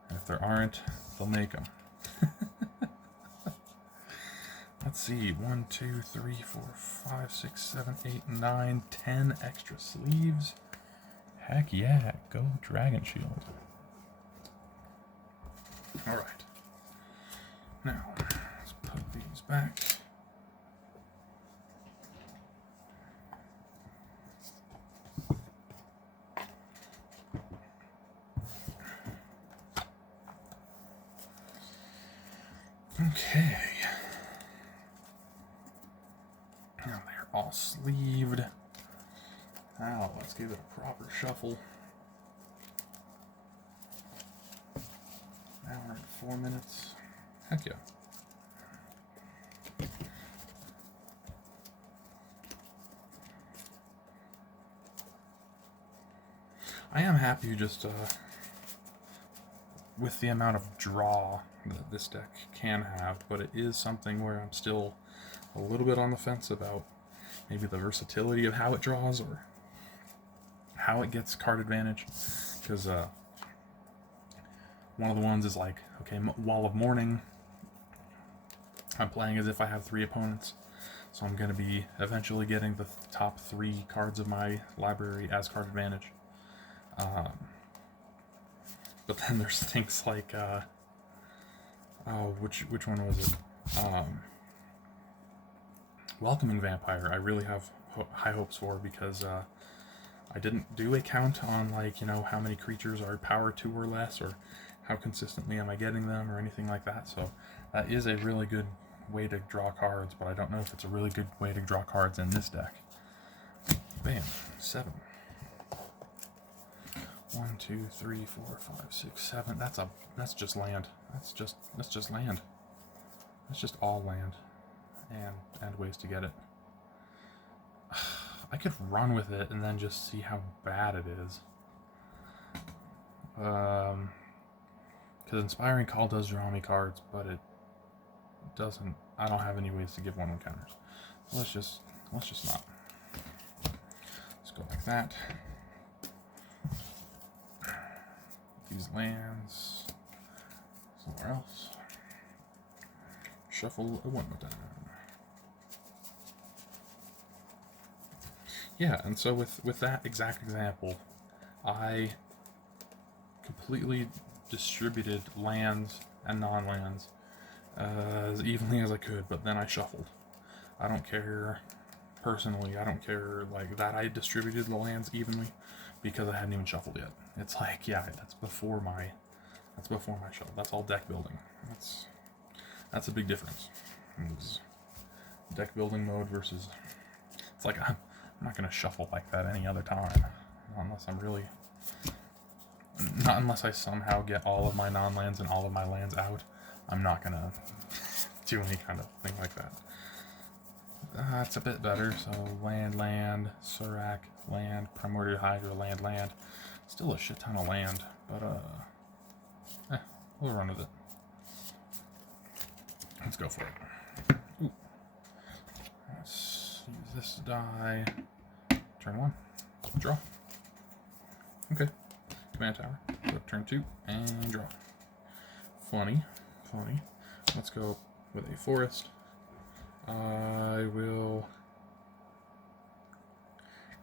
And if there aren't, they'll make them. Let's see, 1, 2, 3, 4, 5, 6, 7, 8, 9, 10 extra sleeves. Heck yeah, go Dragon Shield. Alright. Now, let's put these back. Okay. Now they're all sleeved. Now let's give it a proper shuffle. Now we're at 4 minutes. Heck yeah. I am happy just with the amount of draw that this deck can have, but it is something where I'm still a little bit on the fence about maybe the versatility of how it draws or how it gets card advantage, because one of the ones is like, okay, Wall of Mourning, I'm playing as if I have 3 opponents, so I'm going to be eventually getting the top 3 cards of my library as card advantage. But then there's things like, which one was it? Welcoming Vampire. I really have high hopes for, because I didn't do a count on, like, how many creatures are power 2 or less, or how consistently am I getting them, or anything like that. So that is a really good way to draw cards, but I don't know if it's a really good way to draw cards in this deck. Bam, 7. 1, 2, 3, 4, 5, 6, 7. That's just land. That's just land. That's just all land, and ways to get it. I could run with it and then just see how bad it is. Because Inspiring Call does draw me cards, but it doesn't. I don't have any ways to give 1/1 counters. So let's just not. Let's go like that. These lands somewhere else. Shuffle a 1 down. Yeah, and so with that exact example, I completely distributed lands and non-lands as evenly as I could, but then I shuffled. I don't care, personally, I don't care like that I distributed the lands evenly, because I hadn't even shuffled yet. It's like, yeah, that's before my shuffle. That's all deck building. That's a big difference. It's deck building mode versus, it's like, I'm not going to shuffle like that any other time, unless I'm really, not unless I somehow get all of my non-lands and all of my lands out. I'm not going to do any kind of thing like that. That's a bit better. So land, Surak, land, Primordial Hydra, land. Still a shit ton of land, but we'll run with it. Let's go for it. Ooh. Let's use this die. Turn 1. Draw. Okay. Command tower. Go to turn 2 and draw. Funny. Let's go with a forest. I will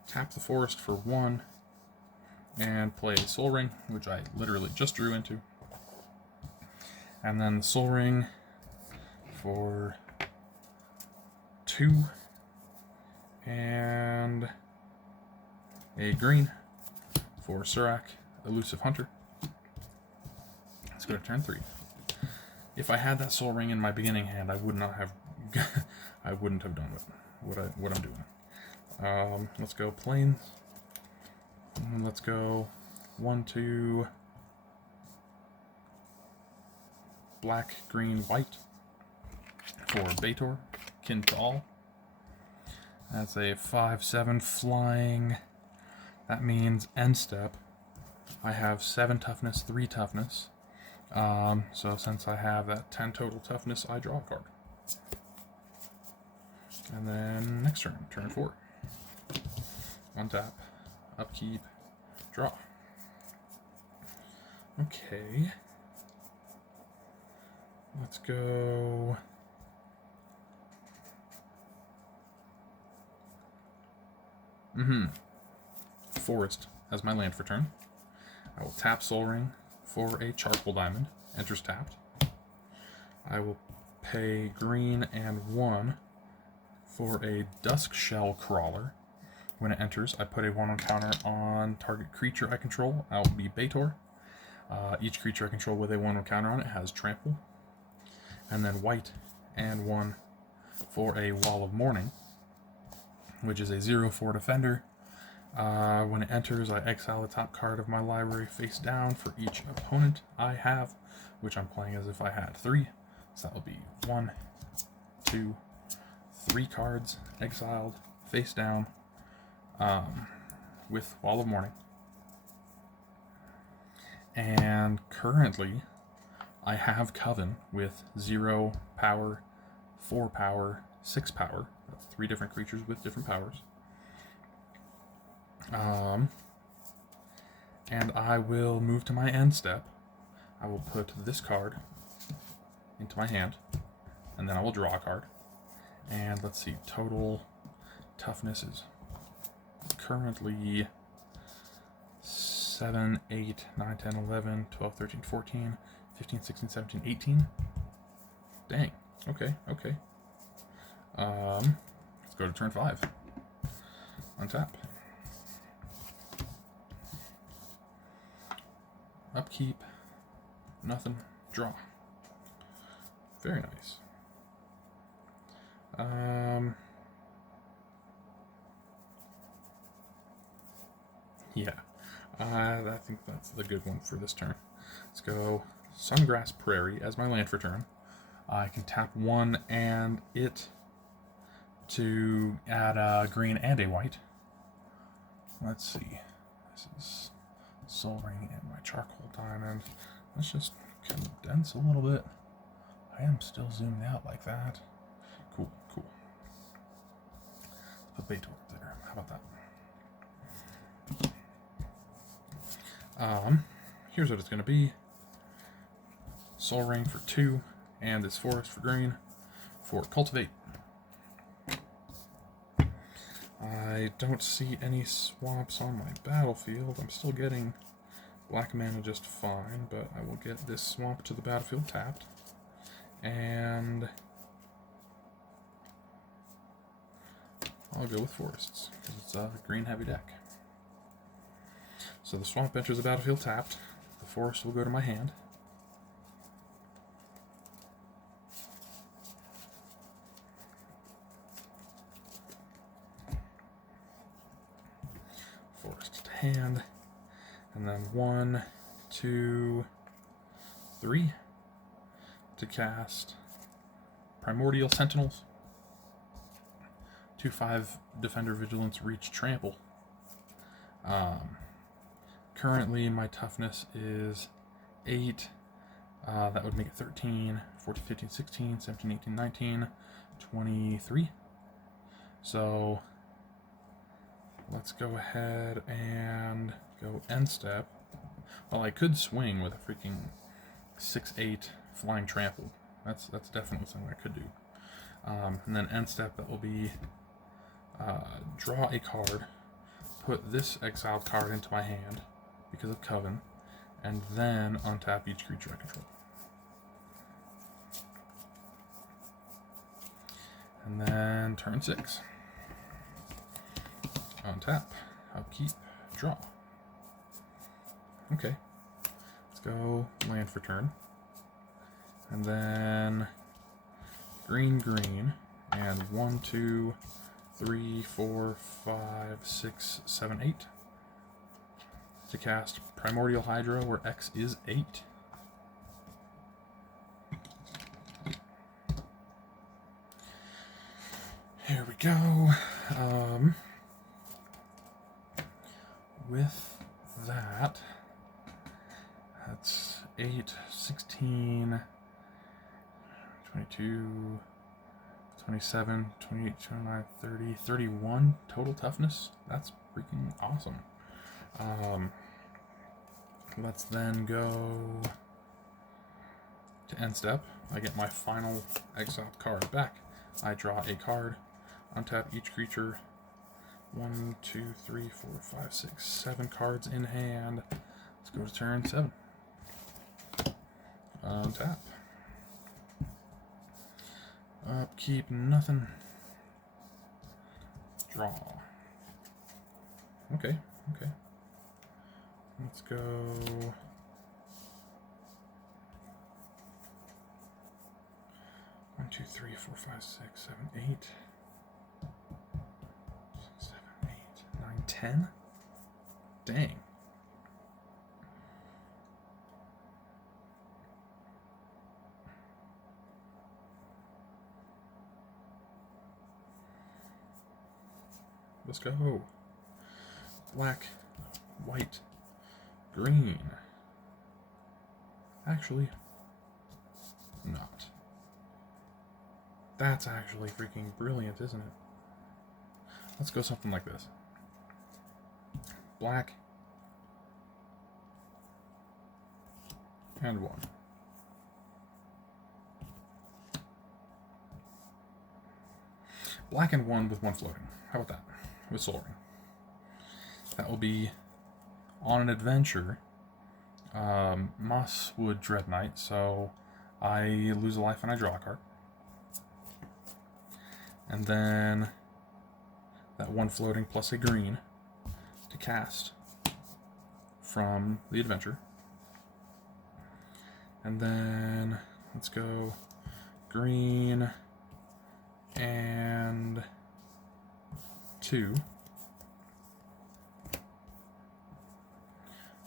tap the forest for 1 and play Soul Ring, which I literally just drew into. And then the Soul Ring for 2 and a green for Surak, Elusive Hunter. Let's go to turn 3. If I had that Soul Ring in my beginning hand, I would not have I wouldn't have done what I'm doing. Let's go plains. And let's go 1, 2, black, green, white for Betor, Kin to All. That's a 5/7 flying. That means end step. I have 7 toughness, 3 toughness. So since I have that 10 total toughness, I draw a card. And then next turn, turn 4. 1 tap, upkeep, draw. Okay. Let's go. Forest as my land for turn. I will tap Soul Ring for a Charcoal Diamond. Enters tapped. I will pay green and 1 for a Dusk Shell Crawler. When it enters, I put a 1/1 counter on target creature I control. That will be Betor. Each creature I control with a 1/1 counter on it has Trample. And then white and 1 for a Wall of Mourning, which is a 0/4 defender. When it enters, I exile the top card of my library face down for each opponent I have, which I'm playing as if I had 3. So that will be 1, 2, 3 cards exiled face down with Wall of Mourning. And currently, I have Coven with 0 power, 4 power, 6 power. That's 3 different creatures with different powers. And I will move to my end step. I will put this card into my hand, and then I will draw a card. And let's see, total toughness is currently 7, 8, 9, 10, 11, 12, 13, 14, 15, 16, 17, 18. Dang. Okay, okay. Let's go to turn 5. Untap. Upkeep. Nothing. Draw. Very nice. Yeah. I think that's the good one for this turn. Let's go Sungrass Prairie as my land for turn. I can tap 1 and it to add a green and a white. Let's see. This is Soul Ring and my Charcoal Diamond. Let's just condense a little bit. I am still zoomed out like that. Cool, cool. Let's put Betor up there. How about that? Here's what it's going to be. Soul Ring for 2, and this Forest for green for Cultivate. I don't see any swamps on my battlefield. I'm still getting black mana just fine, but I will get this swamp to the battlefield tapped. And I'll go with forests, because it's a green heavy deck. So the swamp enters the battlefield tapped. The forest will go to my hand. Forest to hand. And then 1, 2, 3 to cast Primordial Sentinels. 2/5 Defender Vigilance Reach Trample. Currently my toughness is 8. That would make it 13, 14, 15, 16, 17, 18, 19, 23. So let's go ahead and go end step. Well, I could swing with a freaking 6/8 Flying Trample. That's definitely something I could do. And then end step, that will be draw a card, put this exiled card into my hand because of Coven, and then untap each creature I control. And then turn 6. Untap, upkeep, draw. Okay, let's go land for turn. And then green, green, and 1, 2, 3, 4, 5, 6, 7, 8 to cast Primordial Hydra, where X is 8. Here we go. With that, that's 8, 16, 22, 27, 28, 29, 30, 31 total toughness. That's freaking awesome. Let's then go to end step. I get my final exiled card back. I draw a card, untap each creature. 1, 2, 3, 4, 5, 6, 7 cards in hand. Let's go to turn 7. Untap. Upkeep, nothing. Draw. Okay, okay. Let's go. 1, 2, 3, 4, 5, 6, 7, 8. 6, 7, 8, 9, 10. Dang. Let's go. Black, white, green. Actually, not. That's actually freaking brilliant, isn't it? Let's go something like this. Black and 1. Black and 1 with 1 floating. How about that? With Soul Ring. That will be on an adventure, Mosswood Dread Knight, so I lose a life and I draw a card. And then that one floating plus a green to cast from the adventure. And then let's go green and 2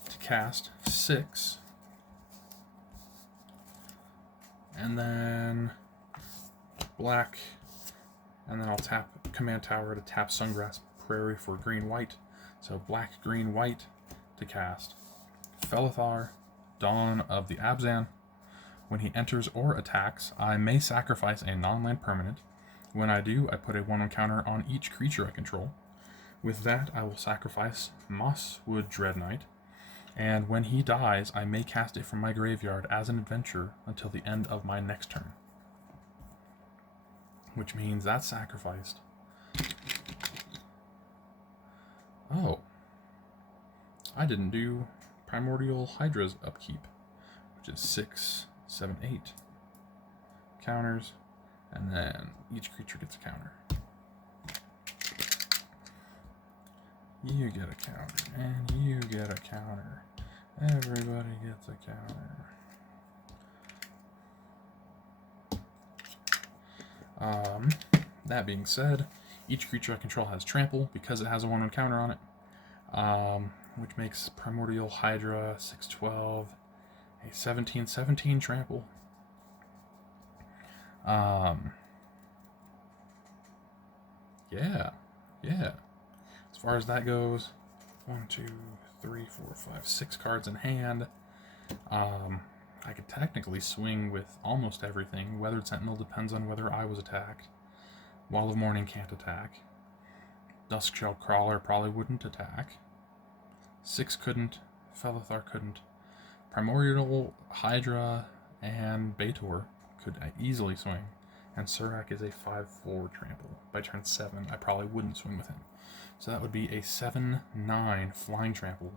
to cast 6. And then black, and then I'll tap Command Tower to tap Sungrass Prairie for green white. So black, green, white to cast Felithar, Dawn of the Abzan. When he enters or attacks, I may sacrifice a non-land permanent. When I do, I put a 1/1 counter on each creature I control. With that, I will sacrifice Mosswood Dread Knight. And when he dies, I may cast it from my graveyard as an adventure until the end of my next turn. Which means that's sacrificed. Oh. I didn't do Primordial Hydra's upkeep, which is 6, 7, 8 counters, and then each creature gets a counter. You get a counter, and you get a counter. Everybody gets a counter. That being said, each creature I control has trample because it has a 1/1 counter on it, which makes Primordial Hydra 6/12 a 17/17 trample. Yeah. As far as that goes, 1, 2, 3, 4, 5, 6 cards in hand. I could technically swing with almost everything. Weathered Sentinel depends on whether I was attacked. Wall of Morning can't attack. Duskshell Crawler probably wouldn't attack. 6 couldn't. Felithar couldn't. Primordial Hydra and Betor could easily swing. And Surak is a 5/4 trample. By turn 7, I probably wouldn't swing with him. So that would be a 7/9 flying trample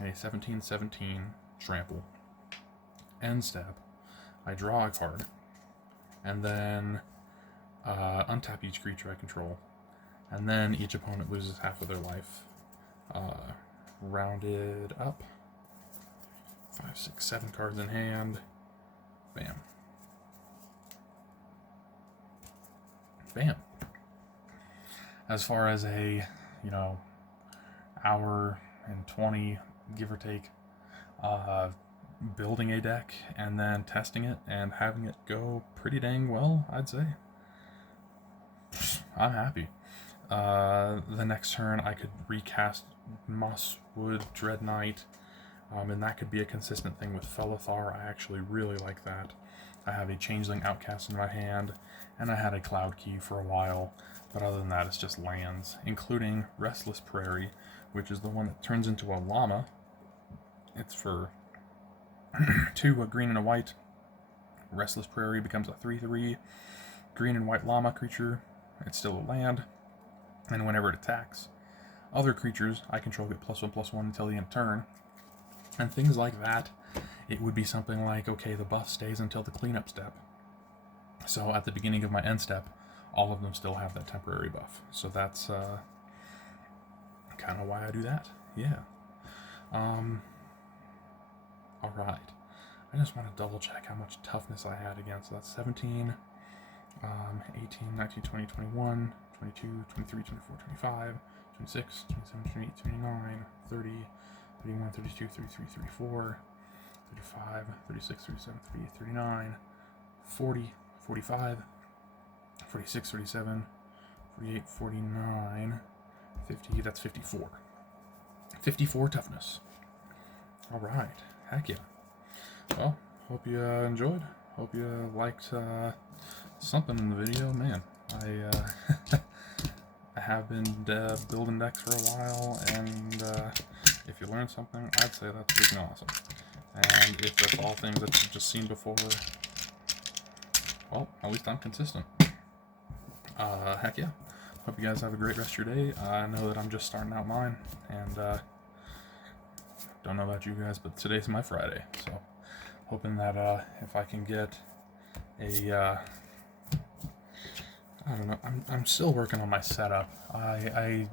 and a 17/17 trample. End step. I draw a card, and then untap each creature I control, and then each opponent loses half of their life. Rounded up. 5, 6, 7 cards in hand. Bam. Bam. As far as a, hour and 20, give or take, building a deck and then testing it and having it go pretty dang well, I'd say. I'm happy. The next turn I could recast Mosswood Dread Knight, and that could be a consistent thing with Felithar. I actually really like that. I have a Changeling Outcast in my hand, and I had a Cloud Key for a while, but other than that it's just lands, including Restless Prairie, which is the one that turns into a llama. It's for 2, a green and a white. Restless Prairie becomes a 3/3 green and white llama creature. It's still a land, and whenever it attacks other creatures I control get +1/+1 until the end of turn. And things like that, it would be something like, okay, the buff stays until the cleanup step. So at the beginning of my end step, all of them still have that temporary buff. So that's kind of why I do that. Yeah. Alright. I just want to double check how much toughness I had again. So that's 17, 18, 19, 20, 21, 22, 23, 24, 25, 26, 27, 28, 29, 30, 31, 32, 33, 34, 35, 36, 37, 38, 39, 40, 45, 46, 47, 48, 49, 50, that's 54. 54 toughness. Alright, heck yeah. Well, hope you enjoyed. Hope you liked something in the video. Man, I have been building decks for a while, and if you learned something, I'd say that's freaking awesome. And if that's all things that you've just seen before, well, at least I'm consistent. Heck yeah. Hope you guys have a great rest of your day. I know that I'm just starting out mine, and don't know about you guys, but today's my Friday, so hoping that if I can get a I don't know. I'm still working on my setup. I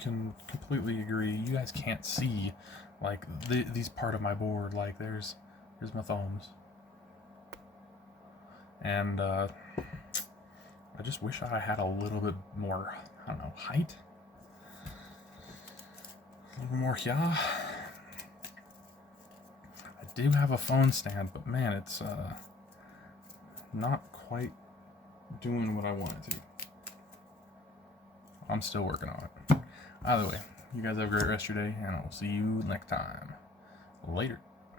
can completely agree. You guys can't see like these part of my board. Like here's my thumbs, and I just wish I had a little bit more. I don't know, height. A little more, yeah. I do have a phone stand, but man, it's not quite doing what I want it to. I'm still working on it. Either way, you guys have a great rest of your day, and I'll see you next time. Later.